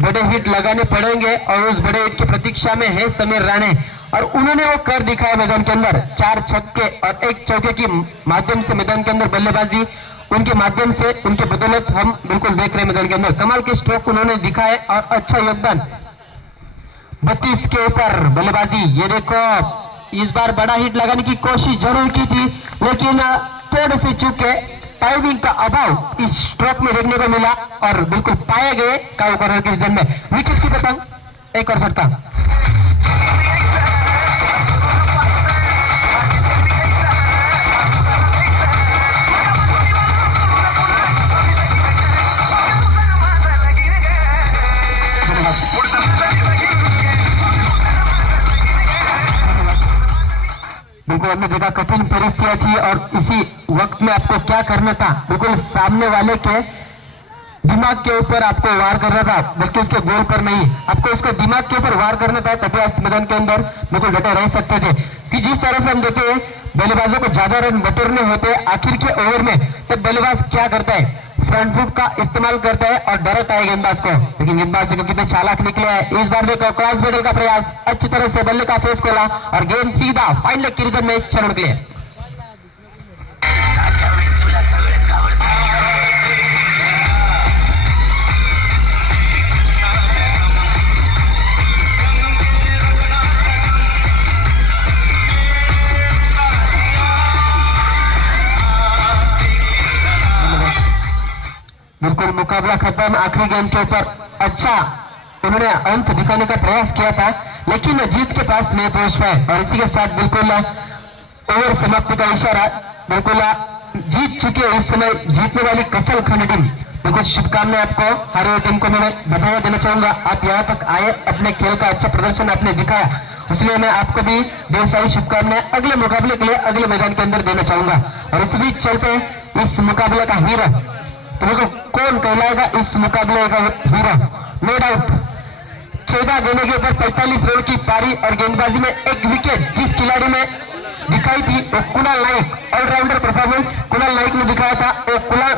बड़े हिट लगाने पड़ेंगे, और उस बड़े हिट की प्रतीक्षा में है समीर राणे, और उन्होंने वो कर दिखाया मैदान के अंदर। 4 छक्के और 1 चौके की माध्यम से मैदान के अंदर बल्लेबाजी, उनके माध्यम से, उनके बदौलत हम बिल्कुल देख रहे हैं मैदान के अंदर कमाल के स्ट्रोक उन्होंने दिखाए और अच्छा योगदान। 32 के ऊपर बल्लेबाजी, ये देखो इस बार बड़ा हिट लगाने की कोशिश जरूर की थी, लेकिन थोड़े से चूके, टाइमिंग का अभाव इस स्ट्रोक में देखने को मिला और बिल्कुल पाए गए काउ कॉर्नर के रिजन में। विकेट की पतंग, एक और झटका। बिल्कुल हमने देखा कठिन परिस्थितियां थी और इसी वक्त में आपको क्या करना था, बिल्कुल सामने वाले के दिमाग के ऊपर आपको वार करना था, बल्कि उसके गोल पर नहीं, आपको उसके दिमाग के ऊपर वार करना था, तभी इस मैदान के अंदर बिल्कुल डटे रह सकते थे। कि जिस तरह से हम देखे बल्लेबाजों को ज्यादा रन बटोरने होते आखिर के ओवर में, तब बल्लेबाज क्या करता है, फ्रंट फुट का इस्तेमाल करता है और डराता है गेंदबाज को। लेकिन गेंदबाज देखो कितने चालाक निकले हैं। इस बार देखो क्रॉस बॉर्डर का प्रयास, अच्छी तरह से बल्ले का फेस खोला और गेंद सीधा फाइन लेग के रिजन में चल निकले। बिल्कुल मुकाबला खत्म। आखिरी गेंद के ऊपर अच्छा उन्होंने अंत दिखाने का प्रयास किया था, लेकिन जीत के पास नहीं पहुंच पाए और इसी के साथ बिल्कुल ओवर समाप्ति का इशारा। बिल्कुल जीत चुके इस समय जीतने वाली कसल खंड टीम, बिल्कुल शुभकामनाएं आपको। हारे हुए टीम को मैं बधाई देना चाहूंगा, आप यहाँ तक आए, अपने खेल का अच्छा प्रदर्शन आपने दिखाया, इसलिए मैं आपको भी ढेर सारी शुभकामनाएं अगले मुकाबले के लिए अगले मैदान के अंदर देना चाहूंगा। और इस बीच चलते इस मुकाबले का हीरो, तो देखो कौन कहलाएगा इस मुकाबले का हीरो। नो डाउट 14 गेंदों के ऊपर 45 रन की पारी और गेंदबाजी में 1 विकेट जिस खिलाड़ी में दिखाई थी वो कुणाल नायक। ऑलराउंडर परफॉर्मेंस कुणाल नायक ने दिखाया था। वो कुणाल